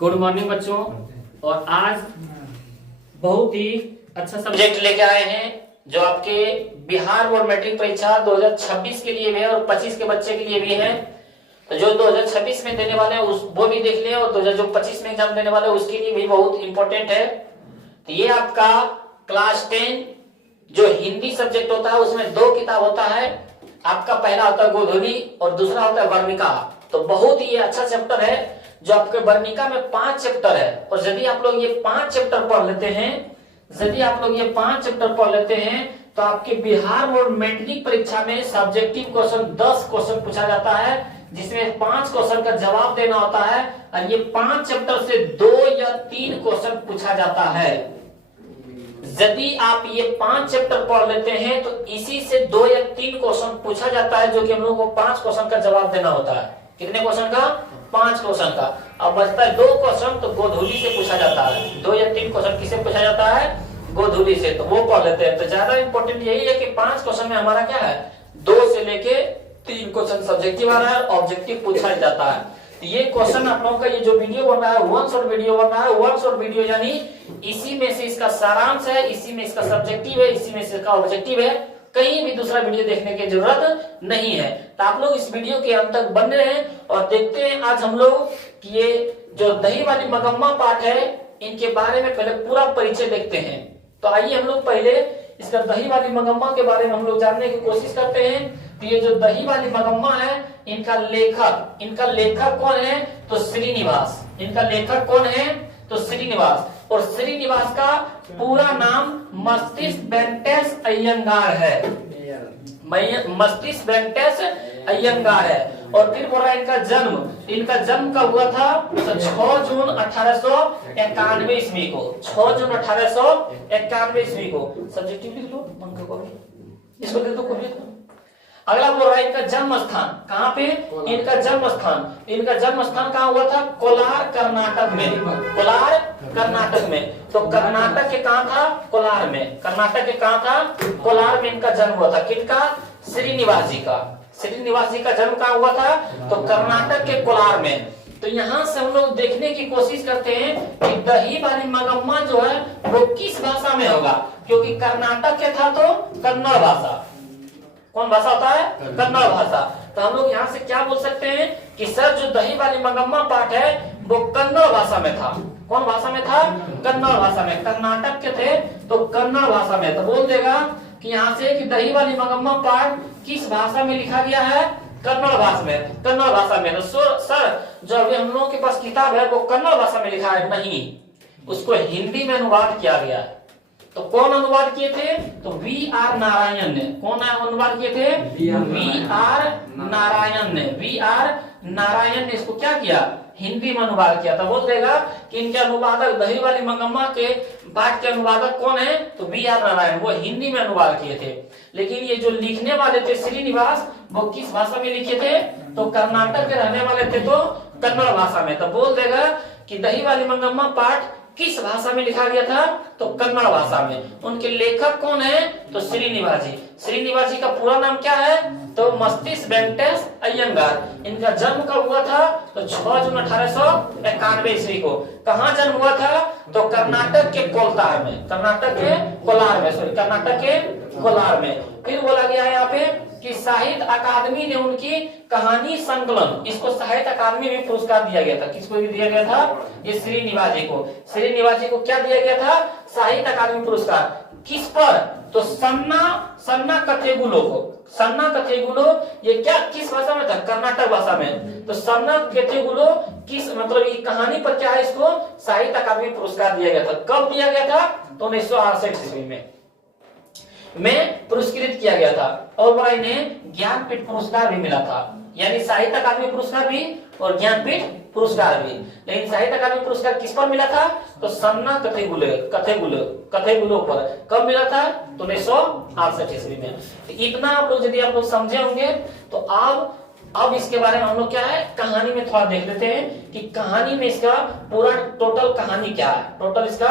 Good morning बच्चों। और आज बहुत ही अच्छा सब्जेक्ट लेके आए हैं जो आपके बिहार बोर्ड मैट्रिक परीक्षा 2026 के लिए भी है और 25 के बच्चे के लिए भी है। तो जो 2026 में देने वाले हैं वो भी देख लिया और जो 25 में एग्जाम देने वाले हैं उसके लिए भी बहुत इंपॉर्टेंट है। तो ये आपका क्लास 10 जो हिंदी सब्जेक्ट होता है उसमें 2 किताब होता है। आपका पहला होता है गोधूली और दूसरा होता है वर्णिका। तो बहुत ही अच्छा चैप्टर है जो आपके वर्णिका में 5 चैप्टर है। और यदि आप लोग ये 5 चैप्टर पढ़ लेते हैं तो आपके बिहार बोर्ड मैट्रिक परीक्षा में सब्जेक्टिव क्वेश्चन 10 क्वेश्चन पूछा जाता है जिसमें 5 क्वेश्चन का जवाब देना होता है। और ये 5 चैप्टर से 2 या 3 क्वेश्चन पूछा जाता है। यदि आप ये 5 चैप्टर पढ़ लेते हैं तो इसी से 2 या 3 क्वेश्चन पूछा जाता है जो कि हम लोगों को 5 क्वेश्चन का जवाब देना होता है। कितने क्वेश्चन का? 5 क्वेश्चन का। अब बचता है 2 क्वेश्चन तो गोधूली से पूछा जाता है। 2 या 3 क्वेश्चन किससे पूछा जाता है? गोधूली से। तो वो पढ़ लेते हैं। तो ज्यादा इंपॉर्टेंट यही है कि 5 क्वेश्चन में हमारा क्या है 2 से लेके 3 क्वेश्चन सब्जेक्टिव आ रहा है, ऑब्जेक्टिव पूछा जाता है। ये क्वेश्चन आप लोगों का ये जो वीडियो बन रहा है वन शॉट वीडियो बन रहा है। वन शॉट वीडियो यानी इसी में से इसका सारांश है, इसी में इसका सब्जेक्टिव है, इसी में से इसका ऑब्जेक्टिव है। कहीं भी दूसरा वीडियो देखने की जरूरत नहीं है। तो आप लोग इस वीडियो के अंत तक बने रहें और देखते हैं आज हम लोग कि ये जो दही वाली मगम्मा पाठ है इनके बारे में पहले पूरा परिचय देखते हैं। तो आइए हम लोग पहले इसका दही वाली मगम्मा के बारे में हम लोग जानने की कोशिश करते हैं। तो ये जो दही वाली मगम्मा है इनका लेखक कौन है? तो श्रीनिवास। इनका लेखक कौन है? तो श्रीनिवास। और श्रीनिवास का पूरा नाम मस्तिष्क वेंकटेश अय्यंगार है। मस्तिष्क वेंकटेश अय्यंगार है। और फिर बोल रहा है इनका जन्म कब हुआ था? तो 6 जून 1891 ईस्वी को। 6 जून 1891 ईस्वी को। सब्जेक्टिव लिख लो मन का कॉपी, इसको दे दो कॉपी। अगला बोल रहा है इनका जन्म स्थान कहाँ पे? इनका जन्म स्थान कहाँ हुआ था? कोलार कर्नाटक में। कोलार कर्नाटक में। तो कर्नाटक के कहाँ था? कोलार में। कर्नाटक के कहाँ था? कोलार में इनका जन्म हुआ था। किनका? श्रीनिवास जी का। श्रीनिवास जी का जन्म कहाँ हुआ था? तो कर्नाटक के कोलार में। तो यहाँ से हम लोग देखने की कोशिश करते हैं कि दही वाली मगम्मा जो है वो किस भाषा में होगा, क्योंकि कर्नाटक के था तो कन्नड़ भाषा। कौन भाषा होता है? कन्नड़ भाषा। तो हम लोग यहाँ से क्या बोल सकते हैं कि सर जो दही वाली मगम्मा पाठ है वो कन्नड़ भाषा में था। कौन भाषा में था? कन्नड़ भाषा में। कर्नाटक के थे तो कन्नड़ भाषा में। तो बोल देगा कि यहाँ से कि दही वाली मगम्मा पाठ किस भाषा में लिखा गया है? कन्नड़ भाषा में। कन्नड़ भाषा में। तो सर जो अभी हम लोगों के पास किताब है वो कन्नड़ भाषा में लिखा है, नहीं, उसको हिंदी में अनुवाद किया गया है। तो कौन अनुवाद किए थे? तो V.R. नारायण ने। कौन अनुवाद किए थे? V.R. नारायण ने। V.R. नारायण ने इसको क्या किया? हिंदी में अनुवाद किया था। बोल देगा कि इनके अनुवादक दही वाली मगम्मा के पाठ के अनुवादक कौन है? तो V.R. नारायण, वो हिंदी में अनुवाद किए थे। लेकिन ये जो लिखने वाले थे श्रीनिवास वो किस भाषा में लिखे थे? तो कर्नाटक के रहने वाले थे तो कन्नड़ भाषा में। तो बोल देगा कि दही वाली मगम्मा पाठ किस भाषा में लिखा गया था? तो कन्नड़ भाषा में। उनके लेखक कौन है? तो श्रीनिवास जी। श्रीनिवास जी का पूरा नाम क्या है? तो मस्तिष्क वेंकटेश अय्यंगार। इनका जन्म कब हुआ था? तो 6 जून 1891 ईस्वी को। कहाँ जन्म हुआ था? तो कर्नाटक के कोलतार में। कर्नाटक के कोलार में, सॉरी, कर्नाटक के कोलार में। फिर बोला गया है यहाँ पे कि साहित्य अकादमी ने उनकी कहानी संकलन, इसको साहित्य अकादमी में पुरस्कार दिया गया था। किसको भी दिया गया था? ये श्रीनिवास जी को। श्रीनिवास जी को क्या दिया गया था? साहित्य अकादमी पुरस्कार। किस पर? तो सन्ना कथेगुलो को। सन्ना कथेगुलो ये क्या किस भाषा में था? कर्नाटक भाषा में। तो सन्ना कथेगुलो किस मतलब ये कहानी पर क्या है? इसको साहित्य अकादमी पुरस्कार दिया गया था। कब दिया गया था? तो 1968 ईस्वी में पुरस्कृत किया गया था। और इन्हें ज्ञानपीठ पुरस्कार भी मिला था। यानी साहित्य अकादमी पुरस्कार भी और ज्ञानपीठ पुरस्कार भी। लेकिन साहित्य अकादमी पुरस्कार किस पर मिला था? तो सन्ना कथेगुलो पर। कब मिला था? तो 1968 ईस्वी में। तो इतना आप लोग यदि आप लोग समझे होंगे तो अब इसके बारे में हम लोग क्या है कहानी में थोड़ा देख लेते हैं कि कहानी में इसका पूरा टोटल कहानी क्या है। टोटल इसका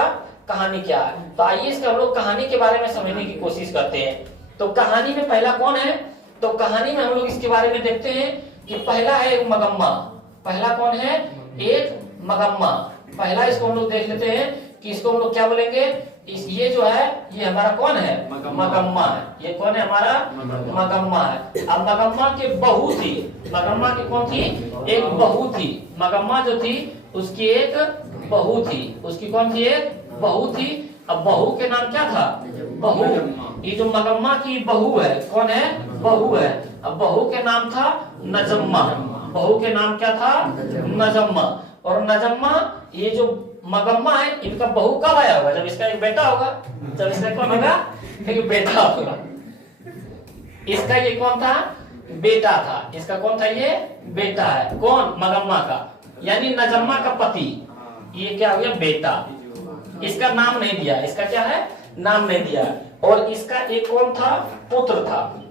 कहानी क्या है। तो आइए इसका हम लोग कहानी के बारे में समझने की कोशिश करते हैं। तो कहानी में पहला कौन है? तो कहानी में हम लोग इसके बारे में देखते हैं कि पहला है एक मगम्मा। पहला कौन है? एक मगम्मा। पहला इसको हम लोग देख लेते हैं कि इसको हम लोग क्या बोलेंगे। ये जो है ये हमारा कौन है, मगम्मा है। ये कौन है हमारा, मगम्मा है। अब मगम्मा के बहू थी, मगम्मा की कौन थी, एक बहू थी। मगम्मा जो थी उसकी एक बहू थी, उसकी कौन थी, एक बहू थी। अब बहू के नाम क्या था, बहू। ये जो मगम्मा की बहू है, कौन है, बहू है। अब बहू के नाम था नजम्मा। बहू के नाम क्या था, नजम्मा। और नजम्मा, ये जो मगम्मा है, इनका बहू कब आया होगा, जब इसका एक बेटा होगा। जब इसका कौन होगा, एक बेटा होगा। इसका ये कौन था, बेटा था। इसका कौन था, ये बेटा है। कौन, मगम्मा का, यानी नजम्मा का पति। ये क्या हो गया, बेटा। इसका नाम नहीं दिया, इसका क्या है, नाम नहीं दिया। और इसका एक कौन था, पुत्र था।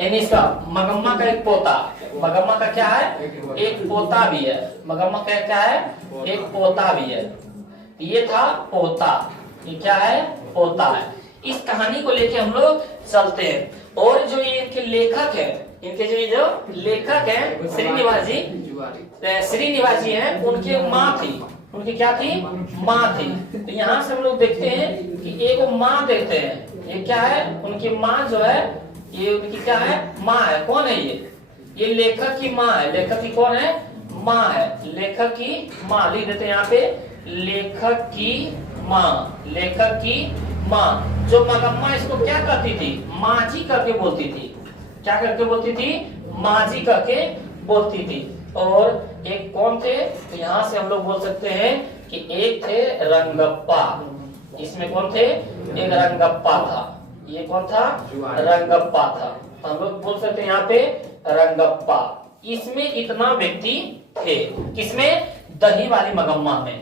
यानी इसका मगम्मा का एक पोता, मगम्मा का क्या है, एक पोता भी है। मगम्मा का क्या है, एक पोता भी है। ये था पोता, ये क्या है, पोता है। इस कहानी को लेके हम लोग चलते हैं। और जो ये इनके लेखक है, इनके जो लेखक है श्रीनिवास जी हैं, उनकी माँ थी। उनकी क्या थी, माँ थी। तो यहाँ से हम लोग देखते हैं कि एक माँ देखते हैं। ये क्या है, उनकी माँ जो है, ये उनकी क्या है, माँ है। कौन है ये लेखक की माँ है। लेखक की कौन है, माँ है। लेखक की माँ लिख देते हैं यहाँ पे, लेखक की माँ। लेखक की माँ, जो मगम्मा इसको क्या करती थी, माँ जी करके बोलती थी। क्या करके बोलती थी, माँ जी करके बोलती थी। और एक कौन थे, तो यहाँ से हम लोग बोल सकते हैं कि एक थे रंगप्पा। इसमें कौन थे, एक रंगप्पा था। ये कौन था, रंगप्पा था। तो हम लोग बोल सकते हैं यहाँ पे रंगप्पा। इसमें इतना व्यक्ति थे, किसमें, दही वाली मगम्मा में।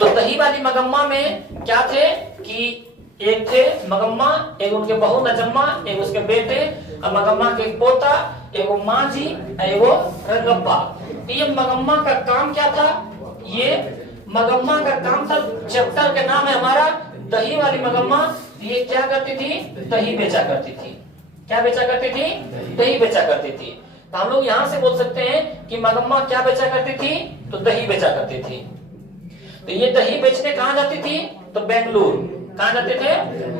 तो दही वाली मगम्मा में क्या थे कि एक थे मगम्मा, एक उनके बहू नजम्मा, एक उसके बेटे, और मगम्मा के एक पोता, एगो माँ जी, एगो रंगप्पा। ये मगम्मा का काम क्या था, ये मगम्मा का काम था, चैप्टर का नाम है हमारा दही वाली मगम्मा। ये क्या करती थी, दही बेचा करती थी। क्या बेचा करती थी, दही बेचा करती थी। तो हम लोग यहाँ से बोल सकते हैं कि मगम्मा क्या बेचा करती थी, तो दही बेचा करती थी। तो ये दही बेचने कहाँ जाती थी, तो बेंगलुरु। कहाँ जाते थे,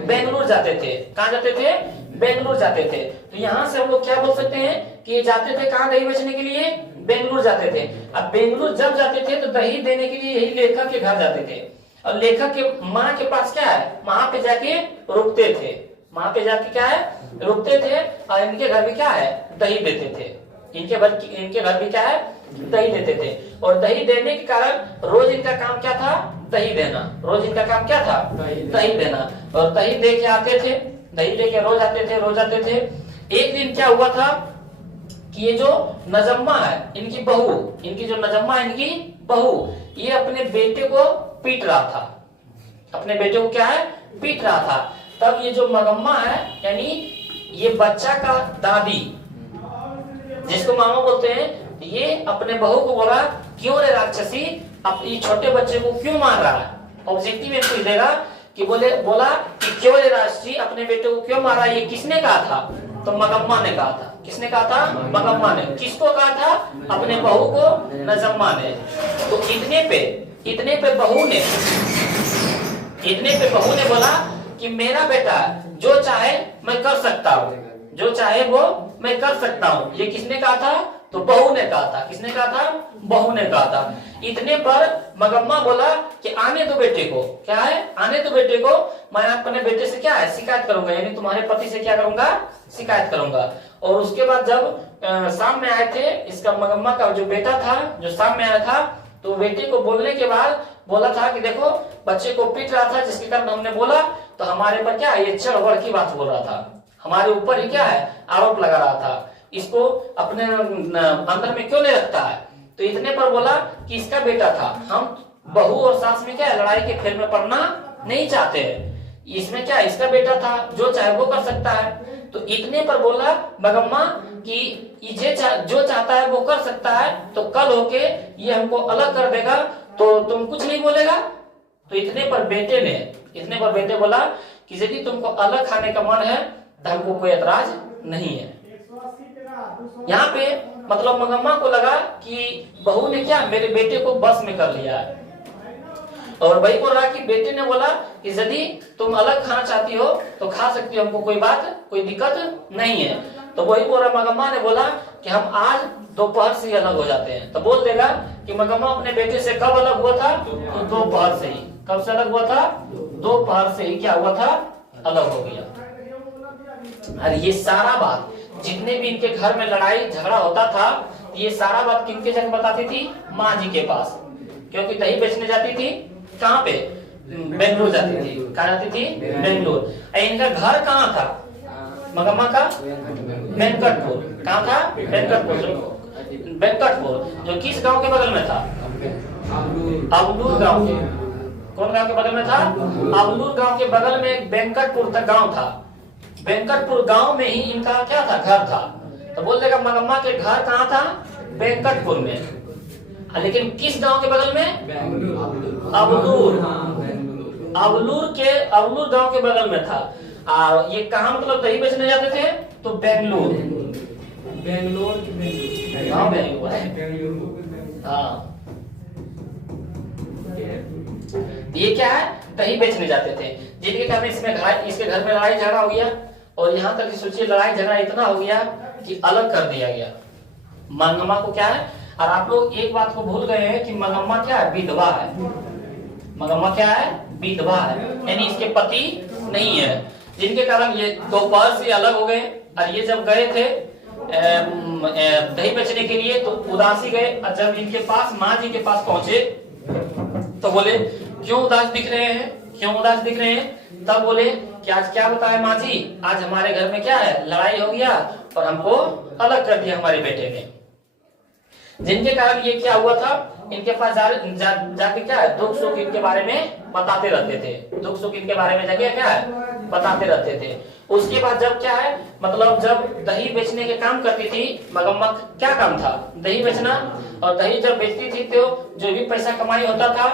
बेंगलुरु जाते थे। कहाँ जाते थे, बेंगलुरु जाते थे। तो यहाँ से हम लोग क्या बोल सकते हैं कि ये जाते थे कहाँ, दही बेचने के लिए, बेंगलुरु जाते थे। अब बेंगलुरु जब जाते थे तो दही देने के लिए यही लेखक के घर जाते थे। और लेखक के माँ के पास क्या है, वहां पे जाके रुकते थे। वहां पे जाके क्या है, रुकते थे। और इनके घर भी क्या है, दही देते थे। इनके घर भी क्या है, दही देते थे। और दही देने के कारण रोज इनका काम क्या था, दही देना। रोज इनका काम क्या था, दही देना। और दही दे के आते थे, दही दे के रोज आते थे, रोज आते थे। एक दिन क्या हुआ था कि ये जो नजम्मा है, इनकी बहू, इनकी जो नजम्मा है, इनकी बहू, ये अपने बेटे को पीट रहा था। अपने बेटे को क्या है, पीट रहा था। तब ये जो मगम्मा है, यानी ये बच्चा का दादी, जिसको मामा बोलते हैं, ये अपने बहू को बोला, क्यों रे राक्षसी, अब ये छोटे बच्चे को क्यों मार रहा है। ऑब्जेक्टिव में पूछेगा कि बोला कि क्यों रे राक्षसी, अपने बेटे को क्यों मारा। ये किसने कहा था, तो मगम्मा ने कहा था। किसने कहा था, मगम्मा ने। किसको कहा था, अपने बहू को, नजम्मा ने। तो इतने पे बहू ने बोला कि मेरा बेटा जो चाहे मैं कर सकता हूँ, जो चाहे वो मैं कर सकता हूँ। ये किसने कहा था, तो बहू ने कहा था। किसने कहा था, बहू ने कहा था। इतने पर मगम्मा बोला कि आने दो बेटे को। क्या है, आने दो बेटे को, मैं अपने बेटे से क्या है, शिकायत करूंगा, यानी तुम्हारे पति से क्या करूंगा, शिकायत करूंगा। और उसके बाद जब शाम में आए थे, इसका मगम्मा का जो बेटा था, जो शाम में आया था, तो बेटे को बोलने के बाद बोला था कि देखो बच्चे को पीट रहा था, जिसके कारण हमने बोला, तो हमारे पर क्या है, ये चढ़ बढ़ की बात बोल रहा था, हमारे ऊपर ही क्या है, आरोप लगा रहा था। इसको अपने अंदर में क्यों नहीं रखता है। तो इतने पर बोला कि इसका बेटा था, हम बहू और सास में क्या है, लड़ाई के खेल में पड़ना नहीं चाहते हैं। इसमें क्या, इसका बेटा था, जो चाहे वो कर सकता है। तो इतने पर बोला मगम्मा कि जो चाहता है वो कर सकता है, तो कल होके ये हमको अलग कर देगा तो तुम कुछ नहीं बोलेगा। तो इतने पर बेटे बोला कि यदि तुमको अलग खाने का मन है तो हमको कोई एतराज नहीं है। यहाँ पे मतलब मंगम्मा को लगा कि बहू ने क्या मेरे बेटे को बस में कर लिया है। और वही बोल रहा कि बेटे ने बोला कि यदि तुम अलग खाना चाहती हो तो खा सकती हो, हमको कोई बात कोई दिक्कत नहीं है। तो वही बोल रहा मंगम्मा ने बोला कि हम आज दोपहर से ही अलग हो जाते हैं। तो बोल देगा कि मंगम्मा अपने बेटे से कब अलग हुआ था, तो दोपहर से ही। कब से अलग हुआ था, दोपहर से ही क्या हुआ था, अलग हो गया। और ये सारा बात जितने भी इनके घर में लड़ाई झगड़ा होता था, ये सारा बात किनके जगह बताती थी, माँ जी के पास, क्योंकि दही बेचने जाती थी कहाँ पे, बेंगलुरु जाती थी। कहाँ जाती थी, बेंगलुरु। इनका घर कहाँ था मंगम्मा का, वेंकटपुर। कहाँ था, वेंकटपुर। वेंकटपुर जो किस गांव के बगल में था, अबलूर गांव के। कौन गांव के बगल में था, अबलूर गांव के बगल में एक वेंकटपुर तक गांव था। वेंकटपुर गांव में ही इनका क्या था, घर था। तो बोल देगा मंगम्मा के घर कहाँ था, वेंकटपुर में। लेकिन किस गांव के बगल में, अबलूर। अबलूर गांव के बगल में था। और ये कहाँ मतलब दही बेचने जाते थे, तो बेंगलुरु। हाँ बेंगलुरु, हाँ। ये क्या है, दही बेचने जाते थे, जिनके कारण इसके घर में लड़ाई झगड़ा हो गया। और यहाँ तक सोचिए लड़ाई झगड़ा इतना हो गया कि अलग कर दिया गया मंगम्मा को। क्या है, और आप लोग एक बात को भूल गए हैं कि मंगम्मा क्या है, विधवा है। मंगम्मा क्या है, विधवा है, यानी इसके पति नहीं है, जिनके कारण ये दोपहर से अलग हो गए। और ये जब गए थे दही बेचने के लिए तो उदासी गए। और जब इनके पास माँ जी के पास पहुंचे तो बोले क्यों उदास दिख रहे हैं, क्यों उदास दिख रहे हैं। तब बोले कि आज क्या बताए माँ जी, आज हमारे घर में क्या है, लड़ाई हो गया और हमको अलग कर दिया हमारे बेटे ने। जिनके कारण ये क्या हुआ था, इनके पास जाके क्या है, दुख सुख इनके बारे में बताते रहते थे। दुख सुख इनके बारे में जाके क्या है, बताते रहते थे। उसके बाद जब क्या है, मतलब जब दही बेचने के काम करती थी मंगम्मा, क्या काम था, दही बेचना। और दही जब बेचती थी तो जो भी पैसा कमाई होता था,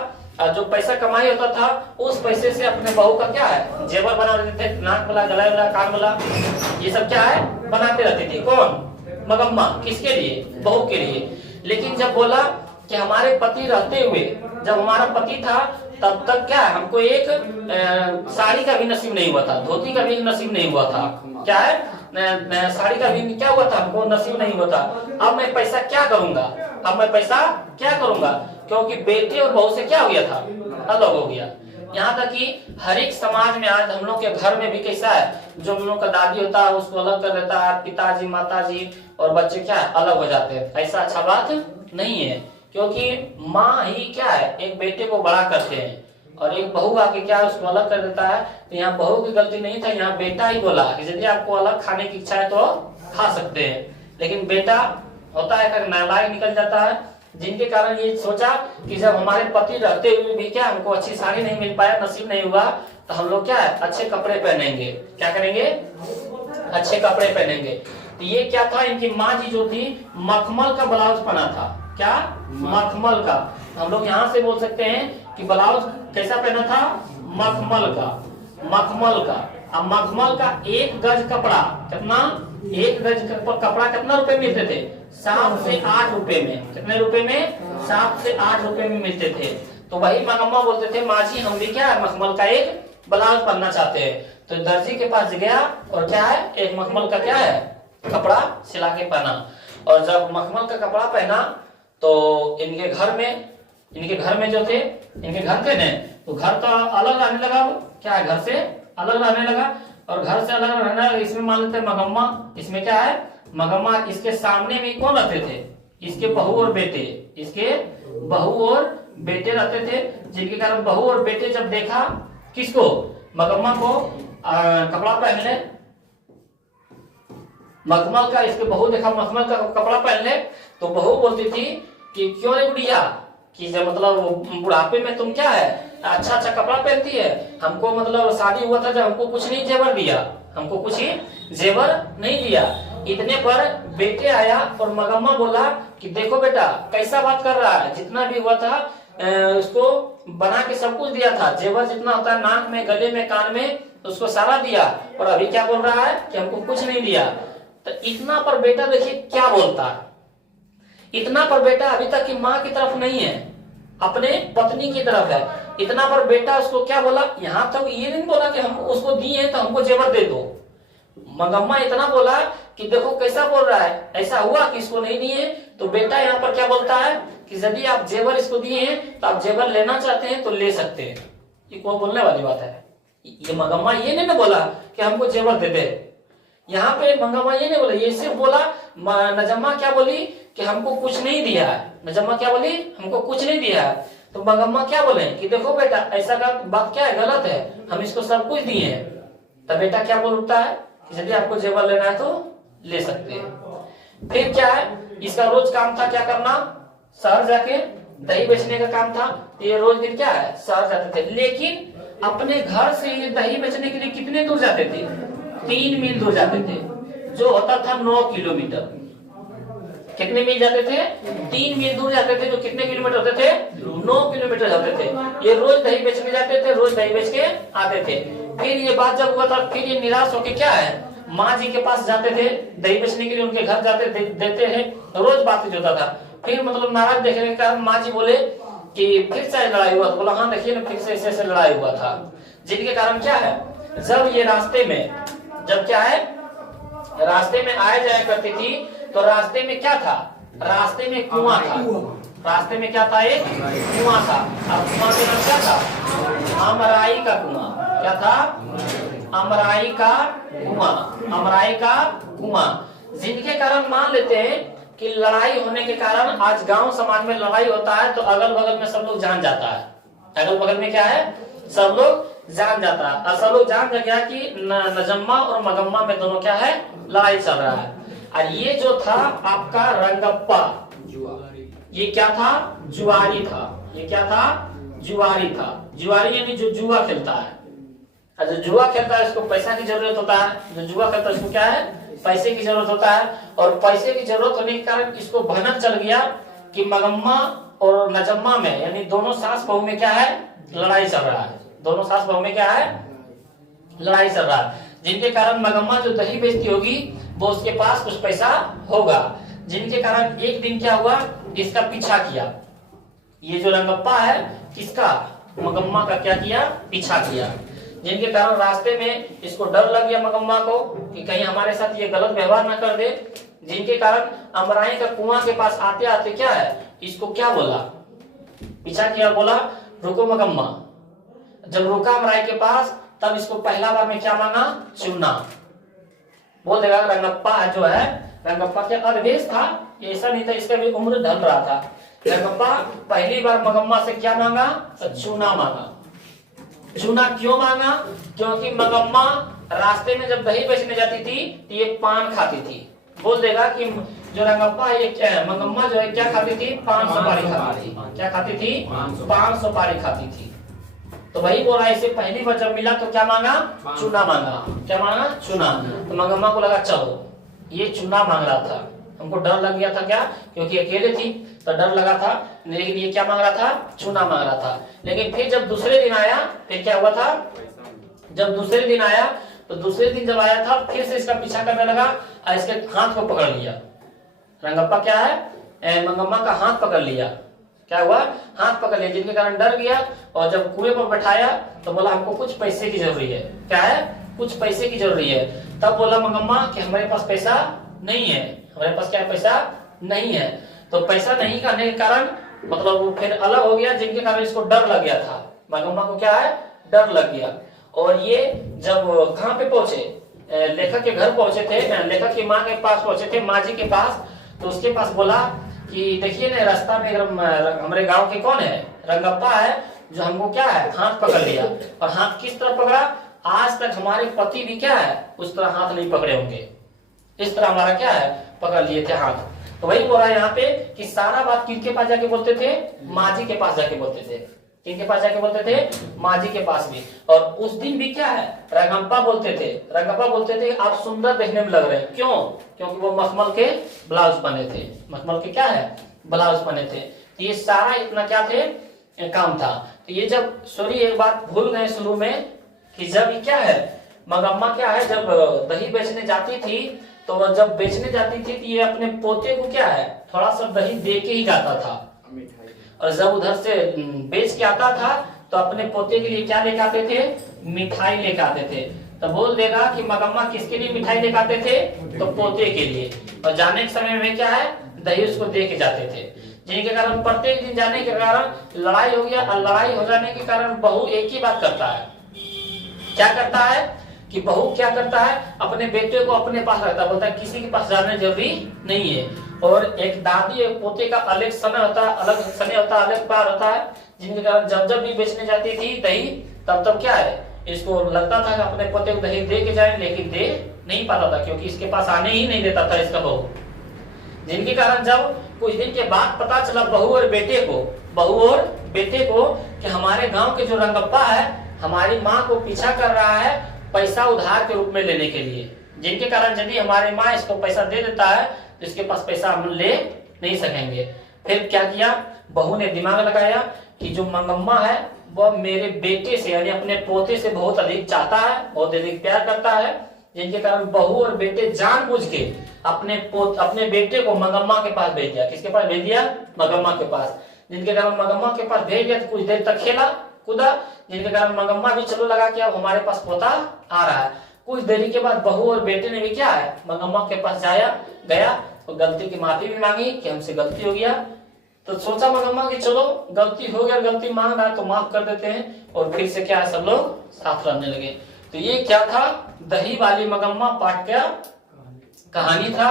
जो पैसा कमाई होता था उस पैसे से अपने बहू का क्या है, जेवर बना देते थे, नाक वाला, गला वाला, कान वाला, ये सब क्या है बनाते रहती थी। कौन, मंगम्मा। किसके लिए, बहू के लिए। लेकिन जब बोला कि हमारे पति रहते हुए, जब हमारा पति था तब तक क्या है, हमको एक साड़ी का भी नसीब नहीं हुआ था, धोती का भी नसीब नहीं हुआ था। क्या है, साड़ी का भी क्या हुआ था, हमको नसीब नहीं हुआ था। अब मैं पैसा क्या करूंगा, अब मैं पैसा क्या करूंगा, क्योंकि बेटे और बहू से क्या हो गया था, अलग हो गया। यहाँ तक कि हर एक समाज में आज हम लोग के घर में भी कैसा है, जो हम लोग का दादी होता है उसको अलग कर देता है, पिताजी माताजी और बच्चे क्या है, अलग हो जाते हैं। ऐसा अच्छा बात नहीं है, क्योंकि माँ ही क्या है, एक बेटे को बड़ा करते हैं। और एक बहू आके क्या है, उसको अलग कर देता है। तो यहाँ बहू की गलती नहीं था, यहाँ बेटा ही बोला कि यदि आपको अलग खाने की इच्छा है तो खा सकते हैं। लेकिन बेटा होता है अगर नालायक निकल जाता है, जिनके कारण ये सोचा कि जब हमारे पति रहते हुए भी क्या हमको अच्छी साड़ी नहीं मिल पाया, नसीब नहीं हुआ, तो हम लोग क्या है, अच्छे कपड़े पहनेंगे। क्या करेंगे, अच्छे कपड़े पहनेंगे। तो ये क्या था, इनकी माँ जी जो थी मखमल का ब्लाउज पहना था। क्या, मखमल का। हम लोग यहाँ से बोल सकते हैं कि ब्लाउज कैसा पहना था, मखमल का, मखमल का। अब मखमल का 1 गज कपड़ा कितना, 1 गज कपड़ा कितना रुपए मिलते थे, 7 से 8 रुपए में। कितने रुपए में, 7 से 8 रुपए में मिलते थे। तो वही मंगम्मा बोलते थे, माँ जी हम भी क्या है, मखमल का एक ब्लाउज पहनना चाहते हैं। तो दर्जी के पास गया और क्या है, एक मखमल का क्या है, कपड़ा सिला के पहना। और जब मखमल का कपड़ा पहना तो इनके घर में जो थे, इनके घर थे न, तो घर का अलग रहने लगा। क्या है, घर से अलग रहने लगा। और घर से अलग रहने लगा, इसमें मान लेते मंगम्मा, इसमें क्या है, मंगम्मा। इसके सामने भी कौन रहते थे, इसके बहू और बेटे, इसके बहू और बेटे रहते थे। जिनके कारण बहू और बेटे जब देखा किसको, मंगम्मा को कपड़ा पहनने, मखमल का, इसके बहू देखा मखमल का कपड़ा पहनने, तो बहू बोलती थी कि क्यों रे बुढ़िया, कि जब मतलब बुढ़ापे में तुम क्या है अच्छा अच्छा कपड़ा पहनती है, हमको मतलब शादी हुआ था जब हमको कुछ नहीं जेवर दिया, हमको कुछ ही जेवर नहीं दिया। इतने पर बेटे आया और मंगम्मा बोला कि देखो बेटा कैसा बात कर रहा है, जितना भी हुआ था उसको बना के सब कुछ दिया था, जेवर जितना होता है नाक में, गले में, कान में, उसको सारा दिया। और अभी क्या बोल रहा है कि हमको कुछ नहीं दिया। तो इतना पर बेटा देखिए क्या बोलता है, इतना पर बेटा अभी तक की माँ की तरफ नहीं है, अपने पत्नी की तरफ है। इतना पर बेटा उसको क्या बोला, यहाँ तक ये नहीं बोला कि हम उसको दिए तो हमको जेवर दे दो। मंगम्मा इतना बोला कि देखो कैसा बोल रहा है, ऐसा हुआ कि इसको नहीं दिए। तो बेटा यहाँ पर क्या बोलता है कि यदि आप जेवर इसको दिए हैं तो आप जेवर लेना चाहते हैं तो ले सकते हैं। ये कौन बोलने वाली बात है? ये मंगम्मा ये नहीं ना बोला कि हमको जेवर दे दे। यहाँ पे मंगम्मा ये नहीं बोला, ये सिर्फ बोला, नजम्मा क्या बोली कि हमको कुछ नहीं दिया है। नजम्मा क्या बोली, हमको कुछ नहीं दिया है। तो मंगम्मा क्या बोले कि देखो बेटा ऐसा बात क्या है, गलत है, हम इसको सब कुछ दिए हैं। तब बेटा क्या बोल उठता है कि यदि आपको जेवर लेना है तो ले सकते हैं। फिर क्या है, इसका रोज काम था क्या करना, शहर जाके दही बेचने का काम था। ये रोज दिन क्या है, शहर जाते थे। लेकिन अपने घर से ये दही बेचने के लिए कितने दूर जाते थे, 3 मील दूर जाते थे, जो होता था 9 किलोमीटर। कितने मील जाते थे, 3 मील दूर जाते थे, जो कितने किलोमीटर होते थे, 9 किलोमीटर जाते थे। ये रोज दही बेचने जाते थे, रोज दही बेच के आते थे। फिर ये बात जब हुआ था, फिर ये निराश होके क्या है, माँ जी के पास जाते थे दही बेचने के लिए, उनके घर जाते देते हैं, रोज बातचीत होता था। फिर मतलब नाराज देखने के कारण माँ जी बोले कि फिर से लड़ाई हुआ। तो बोला हाँ देखिए ना, फिर से ऐसे लड़ाई हुआ था। जिनके कारण क्या है, जब ये रास्ते में, जब क्या है, रास्ते में आया जाया करती थी, तो रास्ते में क्या था, रास्ते में कुआं था। रास्ते में क्या था, एक कुआं था। अब कुआं के नाम क्या था, अमराई का कुआं। क्या था, अमराई का कुआं, अमराई का कुआं। जिनके कारण मान लेते हैं कि लड़ाई होने के कारण, आज गांव समाज में लड़ाई होता है तो अगल बगल में सब लोग जान जाता है। अगल बगल में क्या है, सब लोग जान जाता है। और सब लोग जान गया कि नजम्मा और मगम्मा में दोनों क्या है, लड़ाई चल रहा है। और ये जो था आपका रंगप्पा, ये क्या था, जुआरी था। ये क्या था, जुआरी था। जुआरी यानी जो जुआ खेलता है। और जो जुआ खेलता है उसको पैसा की जरूरत होता है। जो जुआ खेलता है उसको क्या है, पैसे की जरूरत होता है। और पैसे की जरूरत होने के कारण इसको भनक चल गया कि मगम्मा और नजम्मा में, यानी दोनों सास बहू में क्या है, लड़ाई चल रहा है। दोनों सास बहू में क्या है, लड़ाई चल रहा है। जिनके कारण मगम्मा जो दही बेचती होगी वो उसके पास कुछ पैसा होगा। जिनके कारण एक दिन क्या हुआ, इसका पीछा किया। ये जो रंगप्पा है किसका, मगम्मा का क्या किया, पीछा किया। जिनके कारण रास्ते में इसको डर लग गया मगम्मा को कि कहीं हमारे साथ ये गलत व्यवहार न कर दे। जिनके कारण अमराई का कुआं के पास आते आते क्या है, इसको क्या बोला, पीछा किया, बोला रुको मगम्मा। जब रुका अमराई के पास, तब इसको पहला बार में क्या मांगा, चूना। बोल देगा रंगप्पा जो है, रंगप्पा क्या अधवेश था, ऐसा नहीं था, इसका भी उम्र ढल रहा था। रंगप्पा पहली बार मगम्मा से क्या मांगा, तो चूना मांगा। चूना क्यों मांगा, क्योंकि मगम्मा रास्ते में जब दही बेचने जाती थी तो ये पान खाती थी। बोल देगा कि जो रंगप्पा ये मगम्मा जो है क्या खाती थी, पान सुपारी खाती थी। क्या खाती थी, पान सुपारी खाती थी। तो वही बोला, इसे पहली बार जब मिला तो क्या मांगा, चूना मांगा। क्या मांगा, चूना। तो मगम्मा को लगा चलो ये चूना मांग रहा था, हमको डर लग गया था, क्या, क्योंकि अकेले थी तो डर लगा था। लेकिन ये क्या मांग रहा था, चूना मांग रहा था। लेकिन फिर जब दूसरे दिन आया, फिर क्या हुआ था, जब दूसरे दिन आया तो दूसरे दिन जब आया था फिर से इसका पीछा करने लगा और इसके हाथ को पकड़ लिया। रंगप्पा क्या है, मंगम्मा का हाथ पकड़ लिया। क्या हुआ, हाथ पकड़ लिया। जिनके कारण डर गया और जब कुएं पर बैठाया तो बोला हमको कुछ पैसे की जरूरी है। क्या है, कुछ पैसे की जरूरी है। तब बोला मंगम्मा कि हमारे पास पैसा नहीं है, हमारे पास क्या पैसा नहीं है। तो पैसा नहीं करने के कारण मतलब वो फिर अलग हो गया। जिनके कारण इसको डर लग गया था, मंगम्मा को क्या है, डर लग गया। और ये जब कहाँ पे पहुंचे, लेखक के घर पहुंचे थे, लेखक की माँ के पास पहुंचे थे, माँ जी के पास। तो उसके पास बोला कि देखिए ना रास्ता में हमारे गांव के कौन है, रंगप्पा है, जो हमको क्या है, हाथ पकड़ लिया। और हाथ किस तरह पकड़ा, आज तक हमारे पति भी क्या है, उस तरह हाथ नहीं पकड़े होंगे, इस तरह हमारा क्या है, पकड़ लिए थे हाथ। तो वही बोला यहाँ पे कि सारा बात किनके पास जाके बोलते थे, माँ जी के पास जाके बोलते थे। किनके पास जाके बोलते थे, माँ जी के पास भी। और उस दिन भी क्या है, रंगप्पा बोलते थे, रंगप्पा बोलते थे आप सुंदर देखने में लग रहे हैं। क्यों, क्योंकि वो मखमल के ब्लाउज पहने थे, मखमल के क्या है, ब्लाउज पहने थे। तो ये सारा इतना क्या थे, काम था। तो ये जब सॉरी एक बात भूल गए शुरू में कि जब क्या है, मंगम्मा क्या है, जब दही बेचने जाती थी तो वह जब बेचने जाती थी तो ये अपने पोते को क्या है थोड़ा सा दही दे के ही जाता था, और जब उधर से बेच के आता था तो अपने पोते के लिए क्या लेके आते थे, मिठाई लेके आते थे। तो बोल देगा कि मगम्मा किसके लिए मिठाई लेके आते थे, तो पोते के लिए, और जाने के समय में क्या है दही उसको दे के जाते थे, जिनके कारण प्रत्येक दिन जाने के कारण लड़ाई हो गया, और लड़ाई हो जाने के कारण बहू एक ही बात करता है, क्या करता है कि बहू क्या करता है अपने बेटे को अपने पास रखता है, बोलता है किसी के पास जाना जरूरी नहीं है। और एक दादी एक पोते का अलग समय होता है, अलग समय होता है, अलग प्यार होता है, जिनके कारण जब जब भी बेचने जाती थी दही तब तब क्या है इसको लगता था कि अपने पोते को दही दे के जाए, लेकिन दे नहीं पाता था क्योंकि इसके पास आने ही नहीं देता था इसका बहू। जिनके कारण जब कुछ दिन के बाद पता चला बहू और बेटे को कि हमारे गांव के जो रंगप्पा है हमारी माँ को पीछा कर रहा है पैसा उधार के रूप में लेने के लिए, जिनके कारण यदि हमारे माँ इसको पैसा दे देता है तो इसके पास पैसा हम ले नहीं सकेंगे। फिर क्या किया, बहू ने दिमाग लगाया कि जो मंगम्मा है वह मेरे बेटे से यानी अपने पोते से बहुत अधिक चाहता है, बहुत अधिक प्यार करता है, जिनके कारण बहू और बेटे जानबूझ के अपने बेटे को मंगम्मा के पास भेज दिया। किसके पास भेज दिया, मंगम्मा के पास। जिनके कारण मंगम्मा के पास भेज दिया तो कुछ देर तक खेला कूदा, जिनके कारण मंगम्मा भी चलो लगा कि अब हमारे पास पोता आ रहा है। कुछ देरी के बाद बहू और बेटे ने भी क्या है मंगम्मा के पास गया तो गलती की माफी भी मांगी कि हमसे गलती हो गया। तो सोचा मंगम्मा कि चलो गलती हो गया, गलती मांग रहा है तो माफ कर देते हैं, और फिर से क्या है सब लोग साथ रहने लगे। तो ये क्या था, दही वाली मंगम्मा पाठ का कहानी था।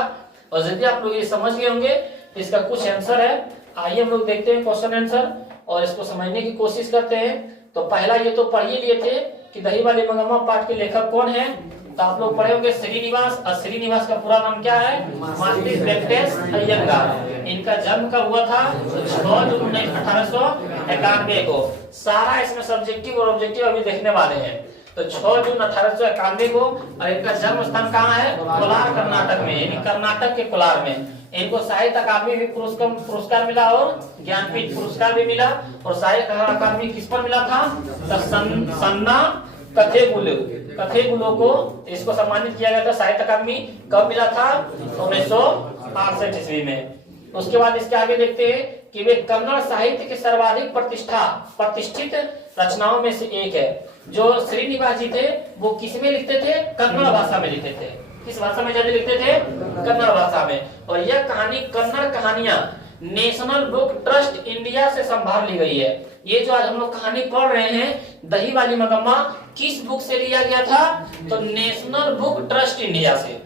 और यदि आप लोग ये समझ गए होंगे तो इसका कुछ आंसर है, आइए हम लोग देखते हैं क्वेश्चन आंसर और इसको समझने की कोशिश करते हैं। तो पहला ये तो पढ़ ही लिए थे कि दही वाली मंगम्मा पाठ के लेखक कौन है, तो आप लोग पढ़े होंगे श्रीनिवास। और श्रीनिवास का पूरा नाम क्या है, मास्टर वेंकटेश अय्यंगार। इनका जन्म कब हुआ था, 6 जून 1891 को। सारा इसमें सब्जेक्टिव और ऑब्जेक्टिव अभी देखने वाले हैं। तो 6 जून 1891 को, और इनका जन्म स्थान कहाँ है, कोलार कर्नाटक में, यानी कर्नाटक के कोलार में। इनको साहित्य अकादमी भी पुरस्कार मिला और ज्ञानपीठ पुरस्कार भी मिला। और साहित्य अकादमी किस पर मिला था, सन्ना कथेगुलो को इसको सम्मानित किया गया था। साहित्य अकादमी कब मिला था, 1968 ईस्वी में। उसके बाद इसके आगे देखते हैं कि वे कन्नड़ साहित्य के सर्वाधिक प्रतिष्ठित रचनाओं में से एक है। जो श्रीनिवास जी थे वो किस में लिखते थे, कन्नड़ भाषा में लिखते थे। किस भाषा में ज्यादा लिखते थे, कन्नड़ भाषा में। और यह कहानी कन्नड़ कहानियां नेशनल बुक ट्रस्ट इंडिया से संभाल ली गई है। ये जो आज हम लोग कहानी पढ़ रहे हैं दही वाली मंगम्मा, किस बुक से लिया गया था, तो नेशनल बुक ट्रस्ट इंडिया से।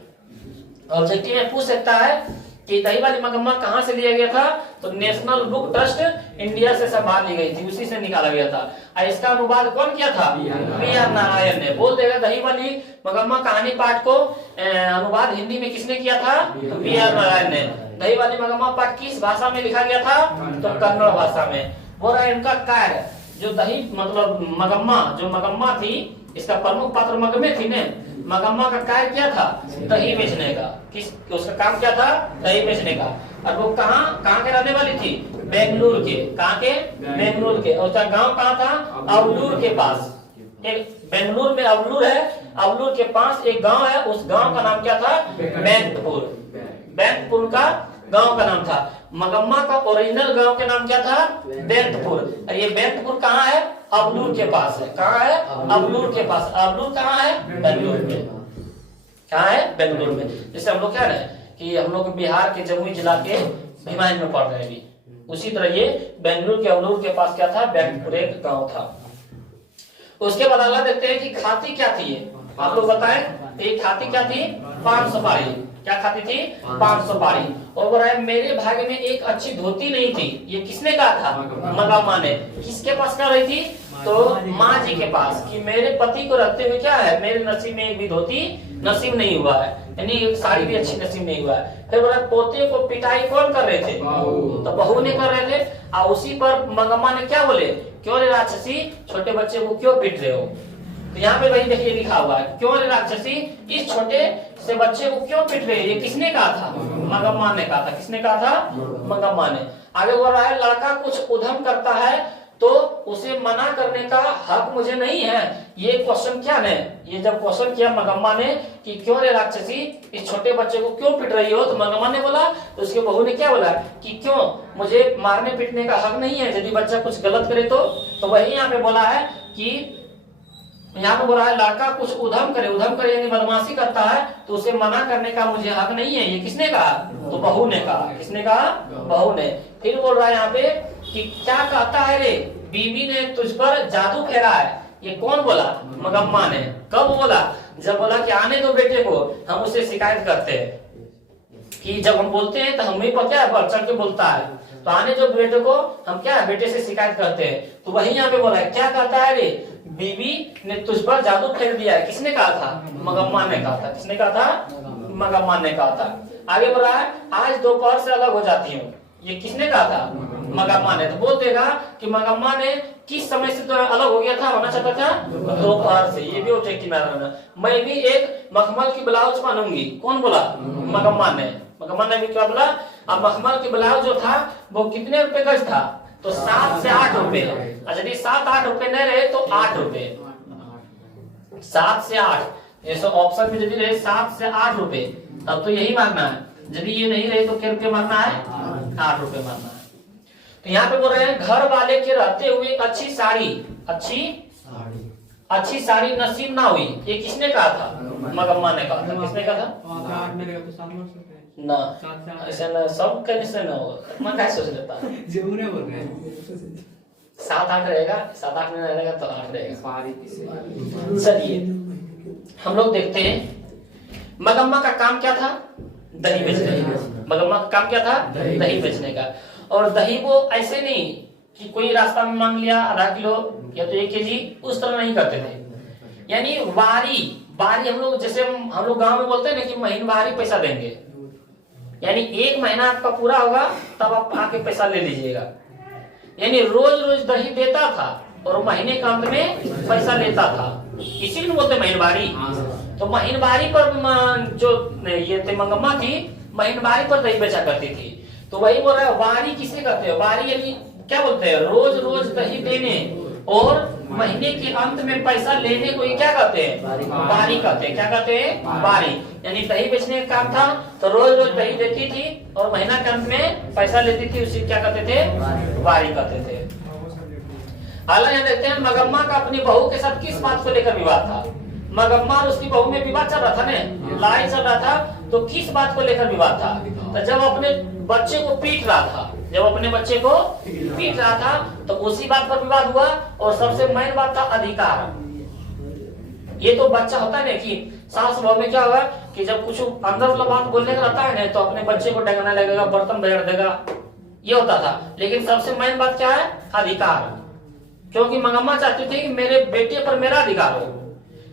ऑब्जेक्टिव में पूछ सकता है कि दही वाली मंगम्मा कहां से लिया गया था, तो नेशनल बुक ट्रस्ट इंडिया से संभाल ली गई थी, उसी से निकाला गया था। और इसका अनुवाद कौन किया था, बी.आर. नारायण ने। बोल देगा दही वाली मंगम्मा कहानी पाठ को अनुवाद हिंदी में किसने किया था, बी.आर. नारायण ने। दही वाली मंगम्मा पाठ किस भाषा में लिखा गया था, तो कन्नड़ भाषा में। बोल रहा है इनका कार्य जो दही मतलब मंगम्मा थी, इसका प्रमुख पात्र मंगम्मे थी ने। मंगम्मा का कार्य क्या था, दही बेचने का। उसका काम क्या था, दही बेचने का। और वो कहाँ के रहने वाली थी, बेंगलुरु के। कहाँ के, बेंगलुरु के। और उसका गांव कहाँ था, अवलूर के पास। एक बेंगलुरु में अवलूर है, अवलूर के पास एक गांव है, उस गांव का नाम क्या था, बैंकपुर का गांव का नाम था। मंगम्मा का ओरिजिनल गांव के नाम क्या था, बैंकपुर। और ये बैंकपुर कहाँ है, अवलूर के पास है। कहाँ है, अवलूर के पास। अवलूर कहाँ है, बेंगलुरु में। कहाँ है, बेंगलुरु में। जैसे हम लोग कह रहे हैं कि हम लोग बिहार के जमुई जिला के भिवानी में पढ़ रहे हैं, उसी तरह ये बेंगलुरु के अवलूर के पास क्या था, बैंकपुर एक गाँव था। उसके बाद अगला देखते हैं कि खाती क्या थी। आप लोग बताएं, एक खाती क्या थी, 5 सुपारी। क्या खाती थी, 5 सुपारी। और बोल रहा है मेरे भाग्य में एक अच्छी धोती नहीं थी। ये किसने कहा था, मंगम्मा ने। किसके पास कर रही थी, तो माँ जी के पास, कि मेरे पति को रखते हुए क्या है, मेरे नसीब में एक भी धोती नसीब नहीं हुआ है, यानी एक साड़ी भी अच्छी नसीब नहीं हुआ है। फिर बोला पोते को पिटाई कौन कर रहे थे, तो बहू ने कर रहे थे। और उसी पर मंगम्मा ने क्या बोले, क्यों रे राक्षसी छोटे बच्चे को क्यों पीट रहे हो। तो यहाँ पे वही देखिए लिखा हुआ है, क्यों रे राक्षसी इस छोटे से बच्चे को क्यों पीट रहे। ये किसने कहा था, मंगम्मा ने कहा था। किसने कहा था, मंगम्मा ने। आगे बोल रहा है लड़का कुछ उधम करता है तो उसे मना करने का हक मुझे नहीं है। ये क्वेश्चन क्या है, ये जब क्वेश्चन किया मगम्मा ने कि क्यों रे राक्षसी इस छोटे बच्चे को क्यों पिट रही हो, तो मगम्मा ने बोला, तो उसके बहू ने क्या बोला कि क्यों, मुझे मारने पीटने का हक नहीं है, यदि बच्चा कुछ गलत करे तो वही यहाँ पे बोला है कि यहाँ पे बोला है लड़का कुछ उधम करे यानी बदमाशी करता है तो उसे मना करने का मुझे हक नहीं है। ये किसने कहा, तो बहू ने कहा। किसने कहा, बहू ने। फिर बोल रहा है यहाँ पे कि क्या कहता है रे, बीवी ने तुझ पर जादू फेरा है। ये कौन बोला, मगम्मा ने। कब बोला, जब बोला कि आने दो बेटे को, हम उसे शिकायत करते हैं कि जब हम बोलते हैं तो हमें पर क्या बढ़ चढ़ के बोलता है, तो आने दो बेटे को, हम क्या है बेटे से शिकायत करते हैं। तो वही यहाँ पे बोला है क्या कहता है रे, बीवी ने तुझ पर जादू फेर दिया है। किसने कहा था, मगम्मा ने कहा था। किसने कहा था, मगम्मा ने कहा था। आगे बोल रहा है आज दोपहर से अलग हो जाती हूँ। ये किसने कहा था, मगम्मा ने। तो बोल देगा कि मगम्मा ने किस समय से तो अलग हो गया था, होना चाहता था दोपहर से। ये भी ऑब्जेक्टिव में आना। मैं भी एक मखमल की ब्लाउज पहनूंगी। कौन बोला, मगम्मा ने। मगम्मा ने भी क्या बोला, अब मखमल की ब्लाउज जो था वो कितने रुपए गज था, तो 7 से 8 रुपए। यदि 7-8 रुपए नहीं रहे तो 8 रुपए, 7 से 8। जैसे ऑप्शन में यदि रहे 7 से 8 रुपए तब तो यही मांगना है, यदि ये नहीं रहे तो क्या रुपए मांगना है, 8 रुपए मांगना है। तो यहाँ पे बोल रहे हैं घर वाले के रहते हुए अच्छी साड़ी नसीब ना हुई। ये किसने कहा था, मगम्मा ने कहा था। किसने कहा था ना, ऐसा ना सब कहने से ना होगा। मैं क्या सोच लेता 7-8 रहेगा, 7-8 में रहेगा तो 8 रहेगा। चलिए हम लोग देखते हैं मगम्मा का काम क्या था, दही बेचने का। मगम्मा का काम क्या था, दही बेचने का। और दही वो ऐसे नहीं कि कोई रास्ता में मांग लिया आधा किलो या तो 1 केजी, उस तरह नहीं करते थे। यानी बारी हम लोग, जैसे हम लोग गांव में बोलते हैं ना कि महीनवारी पैसा देंगे, यानी 1 महीना आपका पूरा होगा तब आप आके पैसा ले लीजिएगा। यानी रोज रोज दही देता था और महीने के अंत में पैसा लेता था, इसीलिए बोलते महीनवारी। तो महीनवारी पर जो ये थे मगम्मा थी, महीनवारी पर दही बेचा करती थी। तो वही बोल रहा है वारी किसे कहते हैं, वारी यानी क्या बोलते हैं, रोज रोज दही देने और महीने के अंत में पैसा लेने को ये क्या कहते हैं, वारी कहते हैं। क्या कहते हैं, वारी। यानी दही बेचने का काम था तो रोज रोज दही देती थी और महीना के अंत में पैसा लेती थी, उसे क्या कहते थे, वारी कहते थे। अगला यहाँ देखते हैं मगम्मा का अपनी बहू के साथ किस बात को लेकर विवाद था। मगम्मा और उसकी बहू में विवाद चल रहा था ना, लड़ाई चल रहा था। तो किस बात को लेकर विवाद था, तो जब अपने बच्चे को पीट रहा था, तो उसी बात पर विवाद हुआ। और सबसे मेन बात था अधिकार। ये तो बच्चा होता है ना कि सास बहू में क्या होगा कि जब कुछ अंदर वाला बात बोलने का रहता है ना तो अपने बच्चे को डंगना लगेगा, बर्तन बिगाड़ देगा, ये होता था। लेकिन सबसे मेन बात क्या है, अधिकार। क्योंकि मगम्मा चाहती थी कि मेरे बेटे पर मेरा अधिकार हो,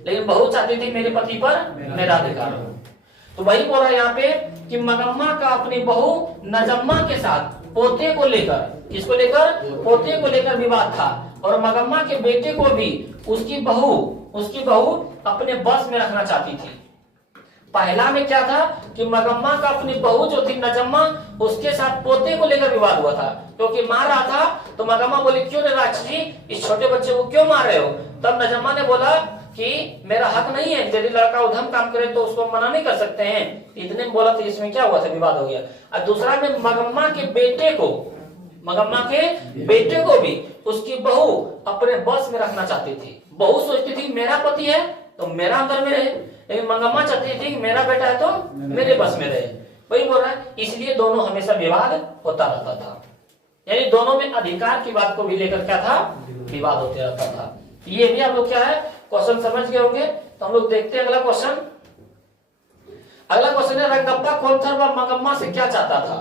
लेकिन बहू चाहती थी मेरे पति पर मेरा अधिकार हो। तो वही बोल रहा है यहाँ पे कि मगम्मा का अपनी बहू नजम्मा के साथ पोते को लेकर, किसको लेकर, पोते को लेकर विवाद था। और मगम्मा के बेटे को भी उसकी बहू अपने बस में रखना चाहती थी। पहला में क्या था कि मगम्मा का अपनी बहू जो थी नजम्मा, उसके साथ पोते को लेकर विवाद हुआ था, क्योंकि मार रहा था। तो मगम्मा बोली क्यों रे राक्षसी इस छोटे बच्चे को क्यों मार रहे हो। तब नजम्मा ने बोला कि मेरा हक नहीं है, यदि लड़का उधम काम करे तो उसको मना नहीं कर सकते हैं। इतने में बोला तो इसमें क्या हुआ था, विवाद हो गया। और दूसरा में मगम्मा के बेटे को भी उसकी बहू अपने बस में रखना चाहती थी। बहू सोचती थी मेरा पति है तो मेरा अंदर में रहे, लेकिन मगम्मा चाहती थी कि मेरा बेटा है तो मेरे बस में रहे। वही बोल रहा है, इसलिए दोनों हमेशा विवाद होता रहता था। यानी दोनों में अधिकार की बात को भी लेकर क्या था, विवाद होते रहता था। ये भी आप लोग क्या है क्वेश्चन समझ गए होंगे। तो हम लोग देखते हैं अगला क्वेश्चन। अगला क्वेश्चन है रंगप्पा कौन था और मगम्मा से क्या चाहता था।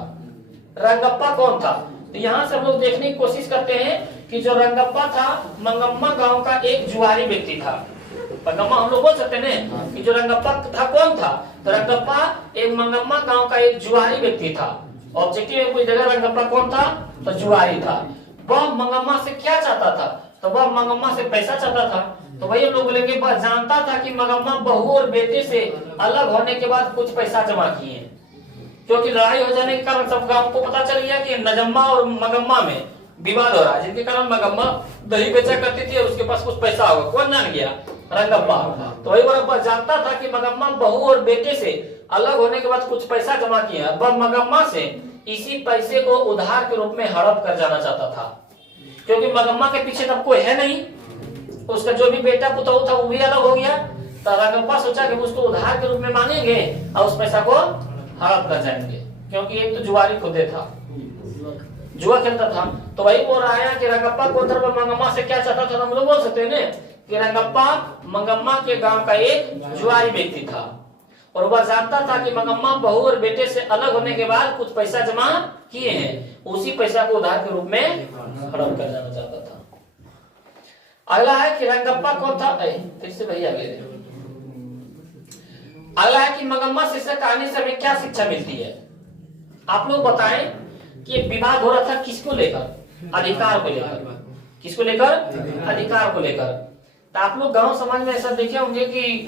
रंगप्पा कौन था, तो यहाँ से हम लोग देखने की कोशिश करते हैं कि जो रंगप्पा था मंगम्मा गांव का एक जुआरी व्यक्ति था। मंगम्मा हम लोग बोल सकते हैं कि जो रंगप्पा था कौन था, तो रंगप्पा एक मंगम्मा गांव का एक जुआरी व्यक्ति था। ऑब्जेक्टिव में पूछ देगा रंगप्पा कौन था, तो जुआरी था। वह मंगम्मा से क्या चाहता था, तो वह मंगम्मा से पैसा चाहता था। तो वही हम लोग बोलेंगे वह जानता था कि मंगम्मा बहू और बेटे से अलग होने के बाद कुछ पैसा जमा किए, क्योंकि लड़ाई हो जाने के कारण सब गांव को पता चल गया कि नजम्मा और मंगम्मा में विवाद हो रहा है, जिनके कारण मगम्मा दही बेचा करती थी और उसके पास कुछ पैसा होगा, कौन जान गया? रंगप्पा। तो वही रंगप्पा जानता था कि मगम्मा बहू और बेटे से अलग होने के बाद कुछ पैसा जमा किया, वह मगम्मा से इसी पैसे को उधार के रूप में हड़प कर जाना चाहता था, क्योंकि मगम्मा के पीछे तब कोई है नहीं, उसका जो भी बेटा पुतहू था वो भी अलग हो गया। तो रंगप्पा सोचा कि उसको उधार के रूप में मानेंगे और उस पैसा को हड़प कर जाएंगे, क्योंकि एक तो जुआरी खुदे था, जुआ खेलता था। तो वही बोल रहा है कि रंगप्पा को मंगम्मा से क्या चाहता था, हम लोग बोल सकते हैं ना कि रंगप्पा मंगम्मा के गांव का एक जुआरी व्यक्ति था और वह जानता था कि मंगम्मा बहू और बेटे से अलग होने के बाद कुछ पैसा जमा किए हैं, उसी पैसा को उधार के रूप में हड़प कर जाना चाहता था। अगला है कि रंगप्पा कौन था, फिर से भैया गए। अगला है कि मंगम्मा से कहानी से हमें क्या शिक्षा मिलती है? आप लोग बताएं कि विवाद हो रहा था किसको लेकर? अधिकार को लेकर। किसको लेकर? अधिकार को लेकर। तो आप लोग गांव समाज में ऐसा देखे होंगे कि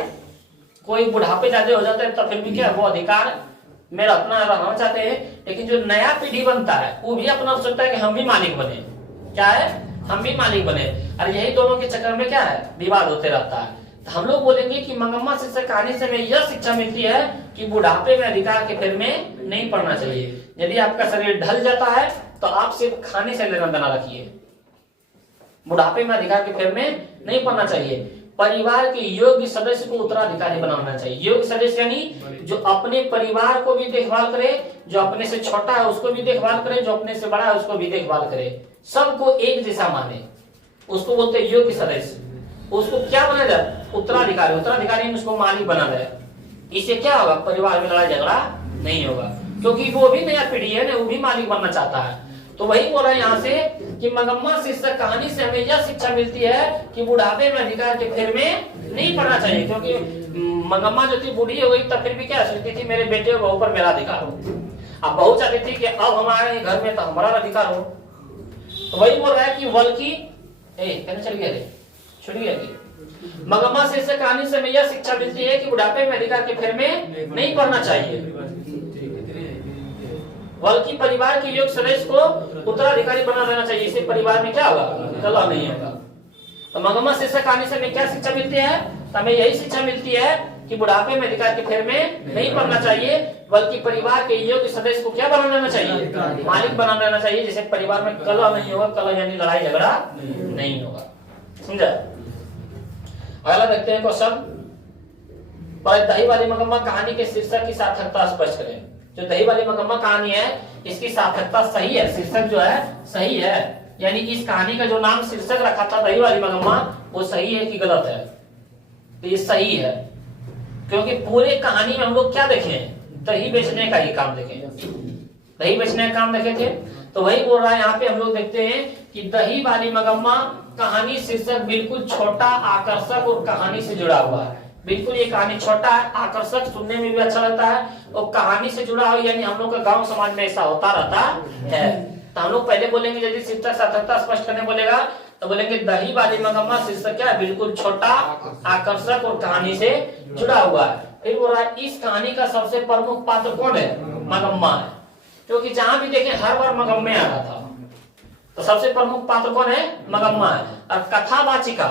कोई बुढ़ापे ज्यादा हो जाता है तो फिर भी क्या वो अधिकार मेरा अपना रहना चाहते हैं, लेकिन जो नया पीढ़ी बनता है वो भी अपना सोचता है कि हम भी मालिक बने। क्या है? हम भी मालिक बने। और यही दोनों के चक्कर में क्या है, विवाद होते रहता है। तो हम लोग बोलेंगे कि मंगम्मा से कहानी से हमें यह शिक्षा मिलती है कि बुढ़ापे में अधिकार के फेर में नहीं पड़ना चाहिए। यदि आपका शरीर ढल जाता है तो आप सिर्फ खाने से लेना देना रखिए, बुढ़ापे में अधिकार के फेर में नहीं पड़ना चाहिए। परिवार के योग्य सदस्य को उत्तराधिकारी बनाना चाहिए। योग्य सदस्य यानी जो अपने परिवार को भी देखभाल करे, जो अपने से छोटा है उसको भी देखभाल करे, जो अपने से बड़ा है उसको भी देखभाल करे, सबको एक जैसा माने, उसको बोलते हैं योग्य सदस्य। उसको क्या बना जाए? उत्तराधिकारी। उत्तराधिकारी उसको मालिक बना जाए। इससे क्या होगा? परिवार में लड़ाई झगड़ा नहीं होगा, क्योंकि वो भी नया पीढ़ी है ना, वो भी मालिक बनना चाहता है। तो वही बोल रहा है यहाँ से कि मंगम्मा से कहानी से हमें यह शिक्षा मिलती है कि बुढ़ापे में अधिकार के फेर में नहीं पड़ना चाहिए, क्योंकि मंगम्मा जो थी बूढ़ी हो गई तब फिर भी क्या सोचती थी, मेरे बेटे और बहू पर मेरा अधिकार हो। अब बहू चाहती थी कि अब हमारे घर में तो हमारा अधिकार हो। तो वही बोल रहा है कि वल्कि कहने चल गया रे, छुट गया कि मंगम्मा से कहानी से हमें यह शिक्षा मिलती है कि बुढ़ापे में अधिकार के फेर में नहीं पड़ना चाहिए, बल्कि परिवार के योग्य सदस्य को उत्तराधिकारी बना देना चाहिए। इससे परिवार में क्या होगा? कलह नहीं होगा। तो मंगम्मा से कहानी से हमें क्या शिक्षा मिलती है? तो हमें यही शिक्षा मिलती है कि बुढ़ापे में अधिकार के फेर में नहीं पड़ना चाहिए, बल्कि परिवार के योग्य सदस्य को क्या बना देना चाहिए? मालिक बना देना चाहिए, जिससे परिवार में कलह नहीं होगा। कलह यानी लड़ाई झगड़ा नहीं होगा। समझा? अगला देखते हैं क्वेश्चन। दही वाली मंगम्मा कहानी के शीर्षक की सार्थकता स्पष्ट करें। जो दही वाली मंगम्मा कहानी है इसकी सार्थकता सही है, शीर्षक जो है सही है, यानी इस कहानी का जो नाम शीर्षक रखा था दही वाली मंगम्मा वो सही है कि गलत है? तो ये सही है, क्योंकि पूरे कहानी में हम लोग क्या देखे? दही बेचने का ही काम देखे, दही बेचने का काम देखे थे। तो वही बोल रहा है यहाँ पे हम लोग देखते हैं कि दही वाली मंगम्मा कहानी शीर्षक बिल्कुल छोटा, आकर्षक और कहानी से जुड़ा हुआ है। बिल्कुल ये कहानी छोटा है, आकर्षक, सुनने में भी अच्छा लगता है और कहानी से जुड़ा हो, यानी हम लोग का गांव समाज में ऐसा होता रहता है। तो हम लोग पहले बोलेंगे यदि शीर्षक सार्थकता स्पष्ट करने बोलेगा तो बोलेंगे दही वाली मंगम्मा शीर्षक क्या है? बिल्कुल छोटा, आकर्षक और कहानी से जुड़ा हुआ है। फिर बोल रहा है इस कहानी का सबसे प्रमुख पात्र कौन है? मंगम्मा है, क्योंकि जहां भी देखें हर बार मंगम्मे आ रहा था। तो सबसे प्रमुख पात्र कौन है? मंगम्मा है। और कथावाचिका,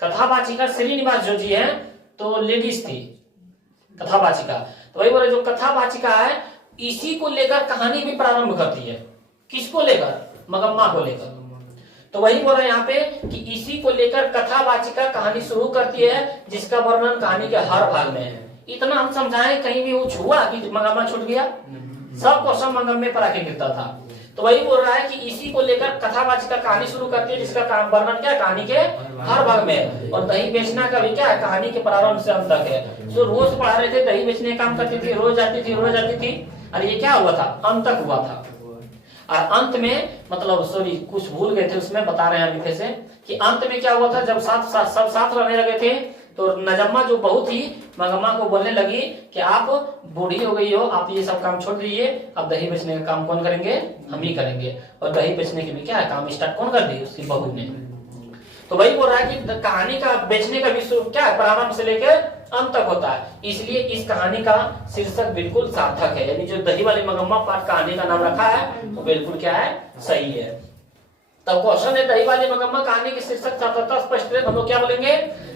कथावाचिका श्रीनिवास जो जी हैं तो लेडीज थी कथावाचिका। तो वही बोले जो कथावाचिका है इसी को लेकर कहानी भी प्रारंभ करती है। किसको लेकर? मंगम्मा को लेकर। तो वही बोल रहे हैं यहाँ पे कि इसी को लेकर कथावाचिका कहानी शुरू करती है, जिसका वर्णन कहानी के हर भाग में है। इतना हम समझाएं कहीं भी वो छुआ कि मंगम्मा छूट गया, सब क्वेश्चन मंगम्मे पर आके गिरता था। तो वही बोल रहा है कि इसी को लेकर कथावाचिका कहानी शुरू करती है, जिसका वर्णन क्या है? कहानी के हर भाग में। और दही बेचना का भी क्या है? कहानी के प्रारंभ से अंत तक है। जो रोज पढ़ा रहे थे, दही बेचने का काम करती थी, रोज जाती थी, रोज जाती थी। और ये क्या हुआ था? अंत तक हुआ था। और अंत में मतलब सॉरी कुछ भूल गए थे, उसमें बता रहे हैं अभी फिर से कि अंत में क्या हुआ था? जब सब साथ रहने लगे थे तो नजम्मा जो बहू थी मंगम्मा को बोलने लगी कि आप बूढ़ी हो गई हो, आप ये सब काम छोड़ दीजिए, अब दही बेचने का काम कौन करेंगे? हम ही करेंगे। और दही बेचने के भी क्या है? काम स्टार्ट कौन कर दी? उसकी बहू ने। तो वही बोल रहा है कि कहानी का बेचने का विषय क्या है? प्रारंभ से लेकर अंत तक होता है। इसलिए इस कहानी का शीर्षक बिल्कुल सार्थक है, यानी जो दही वाली मंगम्मा पाठ कहानी का नाम रखा है वो बिल्कुल क्या है? सही है। तो क्वेश्चन है दही वाली मगम्मा कहानी की शीर्षक सार्थकता स्पष्ट है। हम लोग क्या बोलेंगे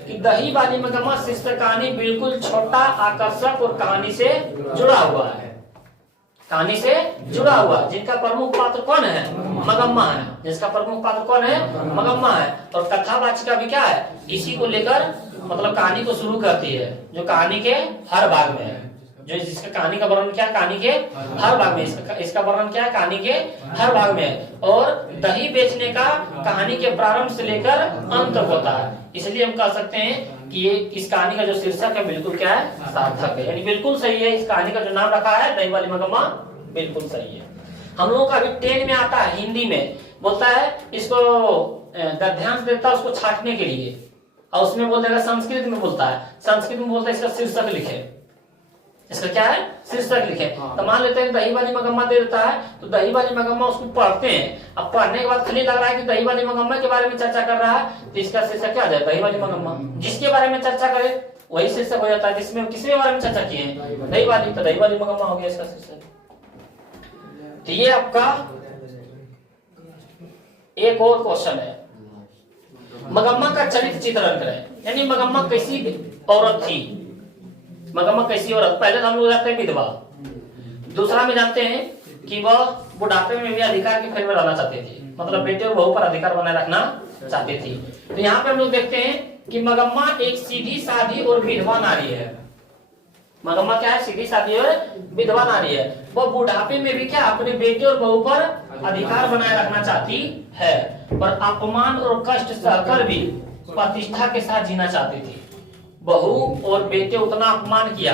कि दही वाली मगम्मा शीर्षक कहानी बिल्कुल छोटा, आकर्षक और कहानी से जुड़ा हुआ है। कहानी से जुड़ा हुआ, जिनका प्रमुख पात्र कौन है? मगम्मा है। जिसका प्रमुख पात्र कौन है? मगम्मा है। और कथावाचिका भी क्या है? इसी को लेकर मतलब कहानी को शुरू करती है, जो कहानी के हर भाग में है। जो जिसका कहानी का वर्णन क्या है? कहानी के हर भाग में। इसका वर्णन क्या है? कहानी के हर भाग में है। और दही बेचने का कहानी के प्रारंभ से लेकर अंत तक होता है। इसलिए हम कह सकते हैं कि ये इस कहानी का जो शीर्षक है बिल्कुल क्या है? सार्थक है, यानी बिल्कुल सही है। इस कहानी का जो नाम रखा है दही वाली मगम्मा, बिल्कुल सही है। हम लोगों का अभी 10 में आता है, हिंदी में बोलता है इसको गद्यांश देता है उसको छाटने के लिए, और उसमें बोल देगा संस्कृत में बोलता है, संस्कृत में बोलता है इसका शीर्षक लिखे। इसका क्या है? शीर्षक लिखे। तो मान लेते हैं दही वाली मगम्मा दे देता है, तो दही वाली मगम्मा उसको पढ़ते हैं। अब पढ़ने के बाद खाली लग रहा है कि दही वाली मगम्मा के बारे में चर्चा कर रहा है, तो इसका शीर्षक क्या आ जाए? दही वाली मगम्मा। जिसके बारे में चर्चा करे वही शीर्षक हो जाता है। जिसमें किसके बारे में चर्चा किए हैं? दही वाली, तो दही वाली मगम्मा हो गया इसका शीर्षक। तो ये आपका एक और क्वेश्चन है, मगम्मा का चरित्र चित्रण करें, यानी मगम्मा कैसी औरत थी? मगम्मा कैसी औरत? पहले तो हम लोग जानते हैं विधवा, दूसरा में जानते हैं कि वह बुढ़ापे में भी अधिकार की फेर में रहना चाहती थी, मतलब बेटे और बहू पर अधिकार बनाए रखना चाहती थी। तो यहाँ पे हम लोग देखते हैं कि मगम्मा एक सीधी साधी और विधवा नारी है। मगम्मा क्या है? सीधी साधी और विधवा नारी है। वह बुढ़ापे में भी क्या अपने बेटे और बहू पर अधिकार बनाए रखना चाहती है, पर अपमान और कष्ट सहकर भी प्रतिष्ठा के साथ जीना चाहती थी। बहू और बेटे उतना अपमान किया,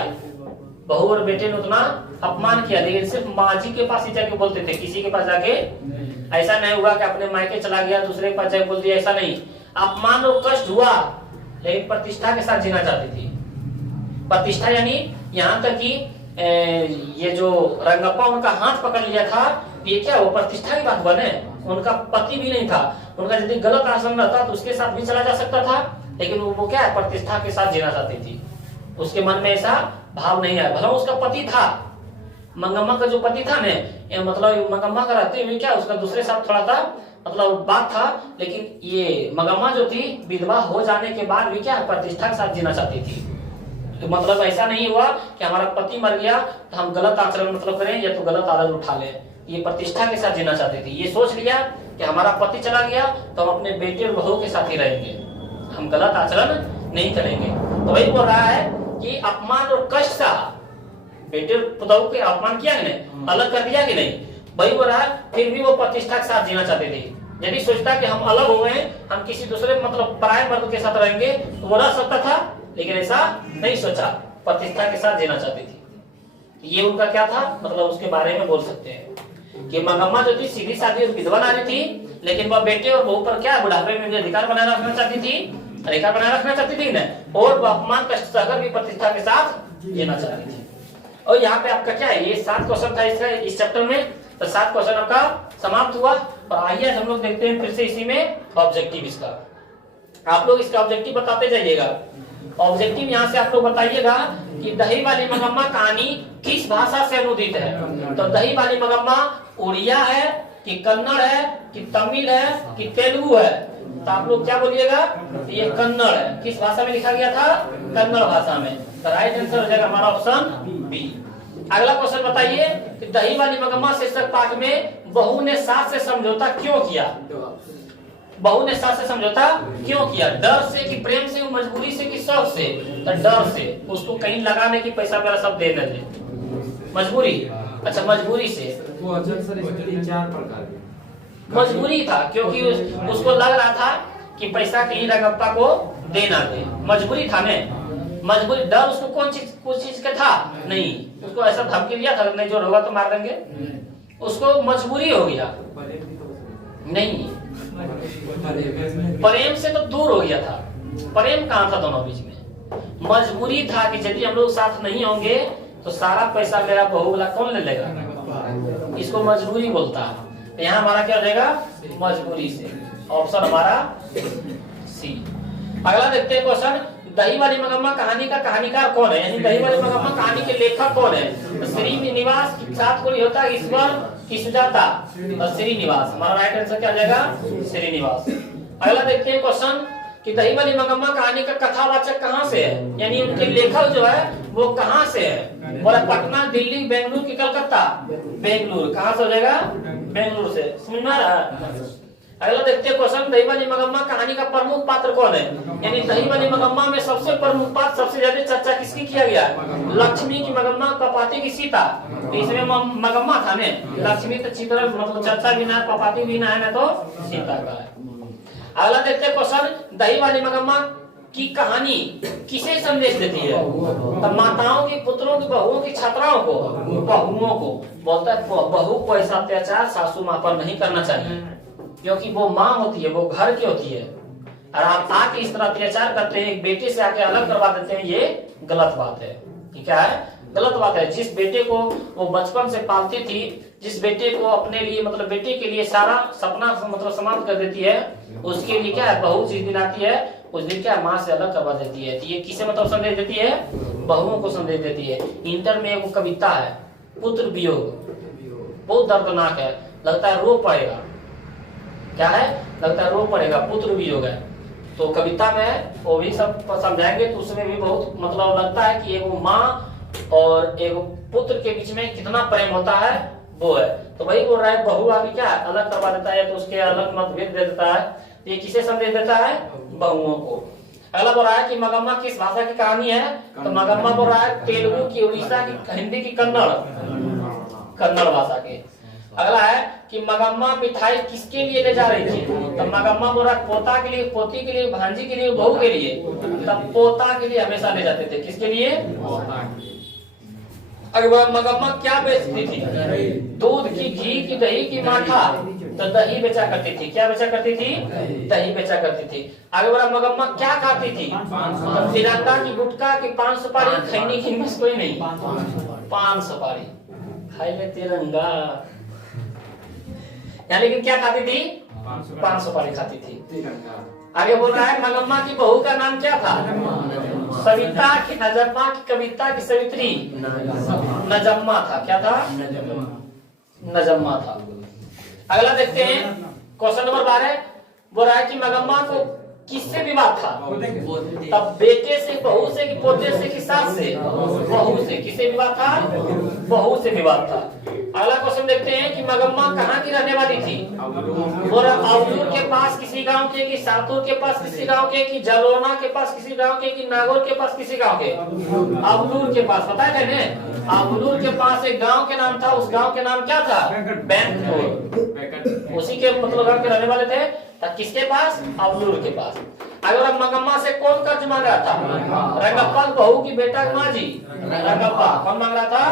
बहू और बेटे ने उतना अपमान किया, लेकिन सिर्फ माँ जी के पास ही जाके बोलते थे, किसी के पास जाके ऐसा नहीं हुआ कि अपने मायके चला गया दूसरे के पास जाके बोल दिया, ऐसा नहीं। अपमान और कष्ट हुआ, लेकिन प्रतिष्ठा के साथ जीना चाहती थी। प्रतिष्ठा यानी यहाँ तक कि ये जो रंगप्पा उनका हाथ पकड़ लिया था, ये क्या वो प्रतिष्ठा की बात बने? उनका पति भी नहीं था, उनका यदि गलत आचरण रहता तो उसके साथ भी चला जा सकता था, लेकिन वो क्या है? प्रतिष्ठा के साथ जीना चाहती थी। उसके मन में ऐसा भाव नहीं आया। भला उसका पति था, मंगम्मा का जो पति था ने, मतलब मंगम्मा का रहते हुए क्या उसका दूसरे साथ थोड़ा सा मतलब बात था, लेकिन ये मंगम्मा जो थी विधवा हो जाने के बाद भी क्या प्रतिष्ठा के साथ जीना चाहती थी। तो मतलब ऐसा नहीं हुआ कि हमारा पति मर गया तो हम गलत आचरण मतलब करें या तो गलत आदत उठा लें। ये प्रतिष्ठा के साथ जीना चाहती थी। ये सोच लिया कि हमारा पति चला गया तो हम अपने बेटे और बहू के साथ ही रहेंगे, हम गलत आचरण नहीं करेंगे। तो वही बोल रहा है कि अपमान और कष्ट सा बेटे बहू के अपमान किया कि नहीं, अलग कर दिया कि नहीं, वही बोल रहा है। फिर भी वो प्रतिष्ठा के साथ जीना चाहते थे। यदि सोचता कि हम अलग हो गए, हम किसी दूसरे मतलब पराये मर्द के साथ रहेंगे तो वो रह सकता था, लेकिन ऐसा नहीं सोचा, प्रतिष्ठा के साथ जीना चाहती थी। ये उनका क्या था? मतलब उसके बारे में बोल सकते हैं कि मंगम्मा जो थी सीधी सादी और विधवा नारी थी, लेकिन वह बेटे और बहू पर क्या बुढ़ापे में भी अधिकार बनाए रखना चाहती थी, अधिकार बनाए रखना चाहती थी ना, और वह अपमान कष्ट सहकर भी प्रतिष्ठा के साथ जीना चाहती थी। और यहाँ पे आपका क्या है? ये 7 क्वेश्चन था इस चैप्टर में, तो 7 क्वेश्चन आपका समाप्त हुआ। और आइए हम लोग देखते हैं फिर से इसी में ऑब्जेक्टिव इसका। आप लोग इसका ऑब्जेक्टिव बताते जाइएगा। ऑब्जेक्टिव यहाँ से आप लोग बताइएगा कि दही वाली मगम्मा कहानी किस भाषा से अनुदित है। तो दही वाली मगम्मा उड़िया है कि कन्नड़ है कि तमिल है कि तेलुगु है? तो आप लोग क्या बोलिएगा? ये कन्नड़ है। किस भाषा में लिखा गया था? कन्नड़ भाषा में। तो राइट आंसर हो जाएगा हमारा ऑप्शन बी। अगला क्वेश्चन बताइए कि दही वाली मगम्मा शीर्षक पाठ में बहू ने सास से समझौता क्यों किया? बहू ने सास से समझौता क्यों किया? डर से कि प्रेम से, मजबूरी से कि शौक से? तो डर से, उसको कहीं लगाने की पैसा मेरा सब दे दे। मजबूरी, अच्छा मजबूरी से, वो अचल सर इसमें 4 प्रकार के मजबूरी था, क्योंकि उसको लग रहा था कि पैसा कहीं रंगप्पा को देना दे, मजबूरी था ने। मजबूरी, डर उसको कुछ चीज का था नहीं, उसको ऐसा धमकी दिया था नहीं जो होगा तो मार देंगे, उसको मजबूरी हो गया नहीं, प्रेम से तो दूर हो गया था। प्रेम कहाँ था दोनों बीच में? मजबूरी था कि यदि हम लोग साथ नहीं होंगे तो सारा पैसा मेरा बहू वाला कौन ले लेगा? इसको मजबूरी बोलता है। तो यहाँ हमारा क्या हो जाएगा? मजबूरी से। ऑप्शन हमारा सी। अगला देखते हैं क्वेश्चन, दही वाली मगम्मा कहानी का कहानीकार कौन है? यानी दही वाली मगम्मा कहानी के लेखक कौन है? तो श्रीनिवास, सातकोड़ी होता है ईश्वर, कि सुजाता और श्रीनिवास। हमारा राइट आंसर क्या आ जाएगा? श्रीनिवास। अगला देखते हैं क्वेश्चन कि दही वाली मंगम्मा कहानी का कथावाचक कहाँ से है, यानी उनके लेखक जो है वो कहाँ से है? बोला पटना, दिल्ली, बेंगलुरु की कलकत्ता? बेंगलुरु। कहाँ से हो जाएगा? बेंगलुरु से। समझ में आ रहा है? अगला देखते हैं क्वेश्चन, दही वाली मंगम्मा कहानी का प्रमुख पात्र कौन है? यानी दही वाली मंगम्मा में सबसे प्रमुख पात्र, सबसे ज्यादा चर्चा किसकी किया गया? लक्ष्मी की मंगम्मा, पपाती की सीता। तो इसमें मंगम्मा था ने, लक्ष्मी तो चित्र मतलब चर्चा भी ना, पपाती भी ना है ना, तो सीता का है। अगला देखते हैं क्वेश्चन, दही वाली मंगम्मा की कहानी किसे संदेश देती है? तो माताओं की, पुत्रों की, बहुओं की, छात्राओं को? बहुओं को। बोलता है बहू को ऐसा अत्याचार सासू माँ पर नहीं करना चाहिए, क्योंकि वो माँ होती है, वो घर की होती है, और आप आके इस तरह अत्याचार करते हैं, एक बेटे से आके अलग करवा देते हैं, ये गलत बात है। क्या है? गलत बात है। जिस बेटे को वो बचपन से पालती थी, जिस बेटे को अपने लिए मतलब बेटे के लिए सारा सपना मतलब समाप्त कर देती है, उसके लिए क्या है? बहू जिस दिन आती है उस दिन क्या माँ से अलग करवा देती है। तो ये किसे मतलब संदेश देती है? बहुओं को संदेश देती है। इंटर में एक कविता है, पुत्र वियोग, बहुत दर्दनाक है, लगता है रो पड़ेगा। क्या है? लगता है रो पड़ेगा, पुत्र वियोग है। तो कविता में वो भी सब समझाएंगे, तो उसमें भी बहुत मतलब लगता है कि एगो माँ और एक पुत्र के बीच में कितना प्रेम होता है, वो है। तो वही बोल रहा है, बहू आगे क्या अलग करवा देता है, तो उसके अलग मतभेद दे देता है। ये किसे संदेश देता है? बहुओं को। अगला बोल रहा है कि मंगम्मा किस भाषा की कहानी है? तो मंगम्मा बोल रहा है तेलुगु की, उड़ीसा की, हिंदी की, कन्नड़ भाषा के। अगला है कि मंगम्मा मिठाई किसके लिए ले जा रही थी? तो मंगम्मा बोल रहा है पोता के लिए, पोती के लिए, भांजी के लिए, बहू के लिए? तब पोता के लिए हमेशा ले जाते थे। किसके लिए? अगर मंगम्मा क्या बेचती थी? दूध की, घी की, दही की, माठा? तो दही बेचा करती थी। क्या बेचा करती थी? दही बेचा करती थी। आगे बढ़ा, मंगम्मा क्या खाती थी? तो तिरंगा की, गुटखा की, पान सुपारी, खैनी की, इनमें से कोई नहीं। पान सुपारी खाई ले तिरंगा। या लेकिन क्या खाती थी? पान सुपारी खाती थी। आगे बोल रहा है मंगम्मा की बहू का नाम क्या था? सविता की, नजम्मा की, कविता की, सवित्री? नजम्मा था। क्या था? नजम्मा था। अगला देखते हैं क्वेश्चन नंबर 12। बोल रहा है कि मंगम्मा को किससे विवाद था? तब बेटे से, बहू से, कि पोते से, कि सास से? बहू से। किससे विवाद था? बहू से विवाद था। अगला क्वेश्चन देखते हैं कि मंगम्मा कहाँ की रहने वाली थी? बोल रहा अवलूर के पास किसी गांव के, कि सातुर के पास किसी गांव के, कि जलोना के पास किसी गांव के, कि नागौर के पास किसी गांव के? अवलूर के पास। पता है कहने? अवलूर के पास एक गांव के नाम था, उस गांव के नाम क्या था? बैंकपुर। उसी के मतलब गांव के रहने वाले थे। तब किसके पास? अवलूर के पास। अगर मंगम्मा से कौन कर्ज मांग रहा था? रंगप्पा बहू की बेटा मांझी? रंगप्पा। कौन मांग रहा था?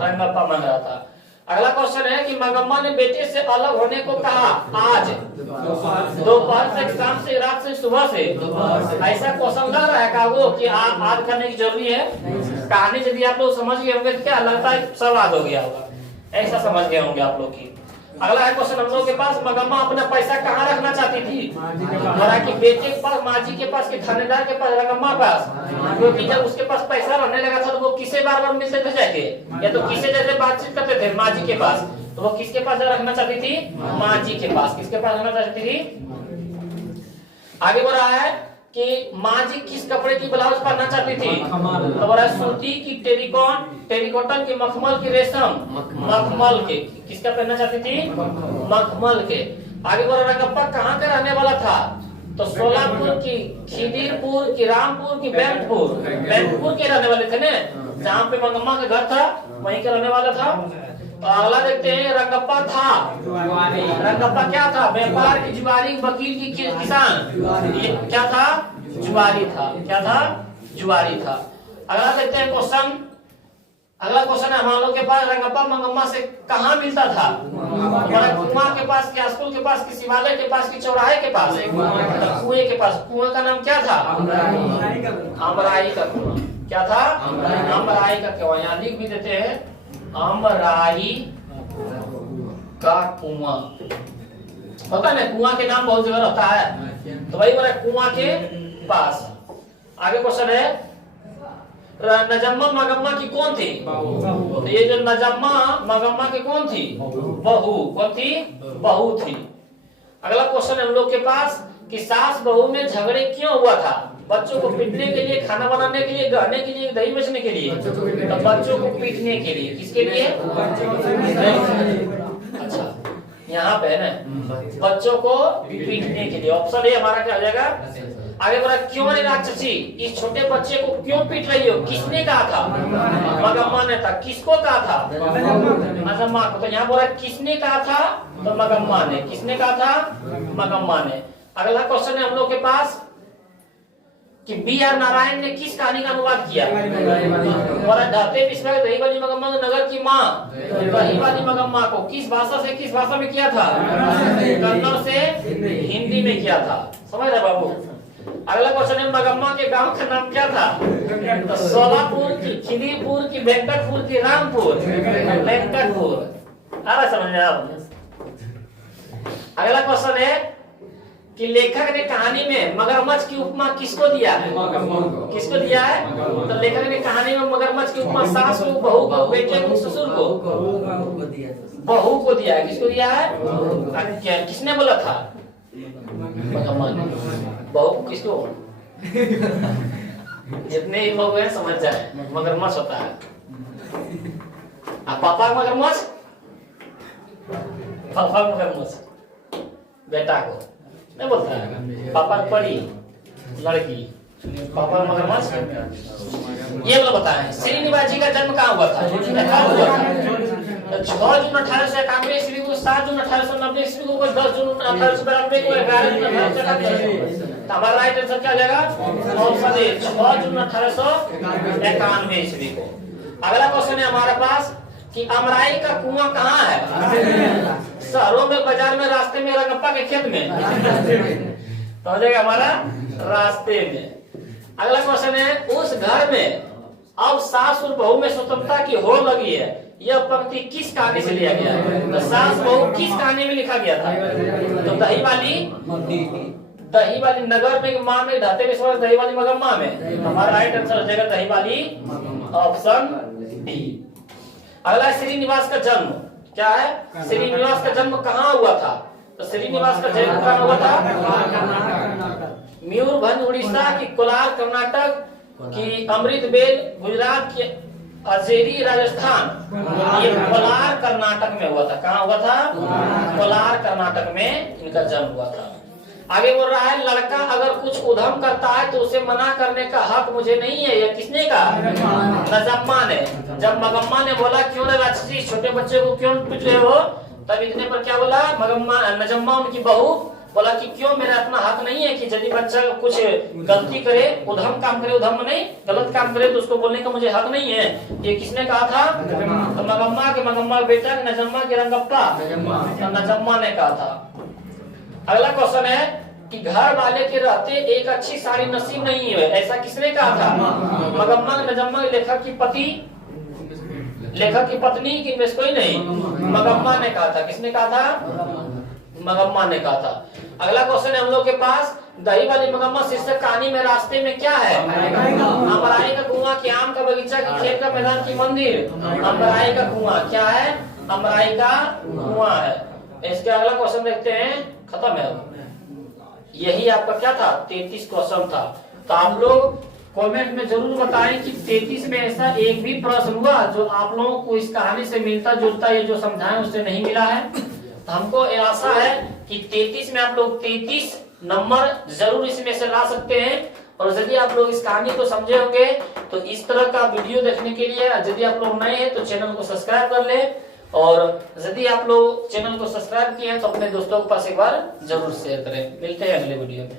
रंगप्पा मांग रहा था। अगला क्वेश्चन है कि मंगम्मा ने बेटे से अलग होने को कहा आज? दोपहर से, शाम से, रात से, सुबह से? ऐसा क्वेश्चन लग रहा है का वो कि आज करने की जरूरी है? कहानी यदि आप लोग समझ गए होंगे तो क्या लगता है सब याद हो गया होगा, ऐसा समझ गए होंगे आप लोग की। अगला है क्वेश्चन हम लोग के पास, मंगम्मा अपना पैसा कहाँ रखना चाहती थी? बोला कि बेटे के पास, मांझी के पास, कि थानेदार के पास, रंगम्मा पास? क्योंकि जब उसके पास पैसा रहने लगा था तो वो किसे बार बार मिलते थे जाके, या तो किसे जैसे बातचीत करते थे? मांझी के पास। तो वो किसके पास रखना चाहती थी? मांझी के पास। किसके पास रखना चाहती थी? आगे बढ़ रहा है कि मांझी किस कपड़े की ब्लाउज पहनना चाहती थी? तो बोला सूती की, टेरिकॉन, टेरिकॉटन की, मखमल की, रेशम? मखमल के। किसका पहनना चाहती थी? मखमल के। आगे बोला रंगप्पा कहाँ का रहने वाला था? तो सोलापुर की, खिदिरपुर की, रामपुर की, बैंकपुर? बैंकपुर के रहने वाले थे ना, जहाँ पे मंगम्मा का घर था वहीं का रहने वाला था। तो अगला देखते हैं, रंगप्पा था, रंगप्पा क्या था? व्यापार की, जुआरी, वकील की, किसान? ये क्या था? जुआरी था। क्या था? जुआरी था। अगला देखते हैं क्वेश्चन। अगला क्वेश्चन है हम लोग के पास, रंगप्पा मंगम्मा से कहाँ मिलता था? कुआं के पास, कि स्कूल के पास, कि शिवालय के पास, कि चौराहे के पास? कुएं के पास। कुआं का नाम क्या था? अमराई का कुआं। क्या था? अमराई का कुआं। यहाँ लिख भी देते हैं, अमराई का कुआं। पता है कुआं के नाम बहुत जगह रहता है, तो वही बोला कुआं के पास। आगे क्वेश्चन है नजम्मा मगम्मा की कौन थी? तो ये जो नजम्मा मगम्मा की कौन थी? बहू। कौन थी? बहू थी। अगला क्वेश्चन हम लोग के पास कि सास बहू में झगड़े क्यों हुआ था? बच्चों को पीटने के लिए, खाना बनाने के लिए, गहने के लिए, दही बेचने के लिए? तो बच्चों को पीटने के लिए। किसके लिए? अच्छा, यहाँ पे है ना, बच्चों को पीटने के लिए। ऑप्शन ए हमारा क्या हो जाएगा? आगे बढ़ा, क्यों रे राक्षसी इस छोटे बच्चे को क्यों पीट रही हो? किसने कहा था? मगम्मा ने था। किसको कहा था? मगम्मा को। तो यहाँ बोला किसने कहा था? तो मगम्मा ने। किसने कहा था? मगम्मा ने। अगला क्वेश्चन है हम लोग के पास कि बी आर नारायण ने किस कहानी का अनुवाद किया? बोला ढाते पिसवा के दही वाली मगम्मा को नगर की माँ, दही वाली मगम्मा को किस भाषा से, किस भाषा में किया था? कन्नड़ से हिंदी में किया था। समझ रहे बाबू? अगला क्वेश्चन है मगम्मा के गांव का नाम क्या था? तो सोलापुर की, खिदीपुर की, वेंकटपुर की, रामपुर? वेंकटपुर। आ रहा समझ में आप? अगला क्वेश्चन है कि लेखक ने कहानी में मगरमच्छ की उपमा किसको दिया है? किसको दिया है? तो लेखक ने कहानी में मगरमच्छ की उपमा सास को, बहू को, बेटे को, ससुर को? बहू को दिया है। किसको दिया है? किसने बोला था? मगम्मा ने। बहू किसको? जितने ही लोग हैं समझ जाए, मगरमच्छ होता है। पापा मगरमच्छ, पापा मगरमच्छ, बेटा को नहीं बोलता है। पापा परी लड़की, पापा मगरमच्छ। ये लोग बताएं श्रीनिवास जी का जन्म कहाँ हुआ था? 6 जून 1891 ईस्वी को, 7 जून 1890 ईस्वी को, 10 जून 1892 को, 11 जून 1891। तो हमारा राइट आंसर क्या हो जाएगा? ऑप्शन ए 6 जून 1891 ईस्वी को। अगला क्वेश्चन है हमारे पास कि अमराई का कुआं कहाँ है? शहरों में, बाजार में, रास्ते में, रंगप्पा के खेत में? तो हो जाएगा हमारा रास्ते में। अगला क्वेश्चन है उस घर में अब सास और बहू में स्वतंत्रता की होड़ लगी है, यह पंक्ति किस कहानी से लिया गया है? तो सास बहू किस कहानी में लिखा गया था? तो दही वाली नगर में, माँ में, ढाते विश्वास, दही वाली मगम्मा में? हमारा राइट आंसर हो जाएगा दही वाली, ऑप्शन डी। अगला श्रीनिवास का जन्म क्या है? श्रीनिवास का जन्म कहाँ हुआ था? तो श्रीनिवास का जन्म कहाँ हुआ था? मयूरभंज उड़ीसा की, कोलार कर्नाटक की, अमृत बेल गुजरात की, अजेरी राजस्थान? ये कोलार कर्नाटक में हुआ था। कहाँ हुआ था? कोलार कर्नाटक में इनका जन्म हुआ था। आगे बोल रहा है लड़का अगर कुछ उधम करता है तो उसे मना करने का हक मुझे नहीं है। यह किसने कहा? नजम्मा ने। जब मगम्मा ने बोला क्यों रे राक्षसी छोटे बच्चे को क्यों पीट रहे हो, तब इतने पर क्या बोला? मगम्मा, नजम्मा उनकी बहू बोला कि क्यों, मेरा इतना हक नहीं है कि यदि बच्चा कुछ गलती करे, उधम काम करे, उधम नहीं गलत काम करे तो उसको बोलने का मुझे हक नहीं है। ये किसने कहा था? तो मगम्मा के, मगम्मा बेटा नजम्मा के रंगप्पा, नजम्मा ने कहा था। अगला क्वेश्चन है कि घर वाले के रहते एक अच्छी साड़ी नसीब नहीं है, ऐसा किसने कहा था? मगम्मा, नजम्मा, लेखक की पति, लेखक की पत्नी की? बस कोई नहीं, मगम्मा ने कहा था। किसने कहा था? मगम्मा ने कहा था। अगला क्वेश्चन है हम लोग के पास दही वाली मगम्मा शीर्षक कहानी में रास्ते में क्या है? अमराई का कुआं, की आम का बगीचा, की खेत का मैदान, की मंदिर? अमराई का कुआं क्या है? अमराई का कुआं है। इसके अगला क्वेश्चन देखते हैं, खत्म है। यही आपका क्या था? 33 क्वेश्चन था। तो आप लोग कमेंट में जरूर बताएं कि 33 में ऐसा एक भी प्रश्न हुआ जो आप लोगों को इस कहानी से मिलता जुलता, ये जो समझाएं उससे नहीं मिला है। तो हमको आशा है कि 33 में आप लोग 33 नंबर जरूर इसमें से ला सकते हैं। और यदि आप लोग इस कहानी को समझे होंगे तो इस तरह का वीडियो देखने के लिए यदि आप लोग नए हैं तो चैनल को सब्सक्राइब कर ले। और यदि आप लोग चैनल को सब्सक्राइब किए हैं तो अपने दोस्तों के पास एक बार जरूर शेयर करें। मिलते हैं अगले वीडियो में।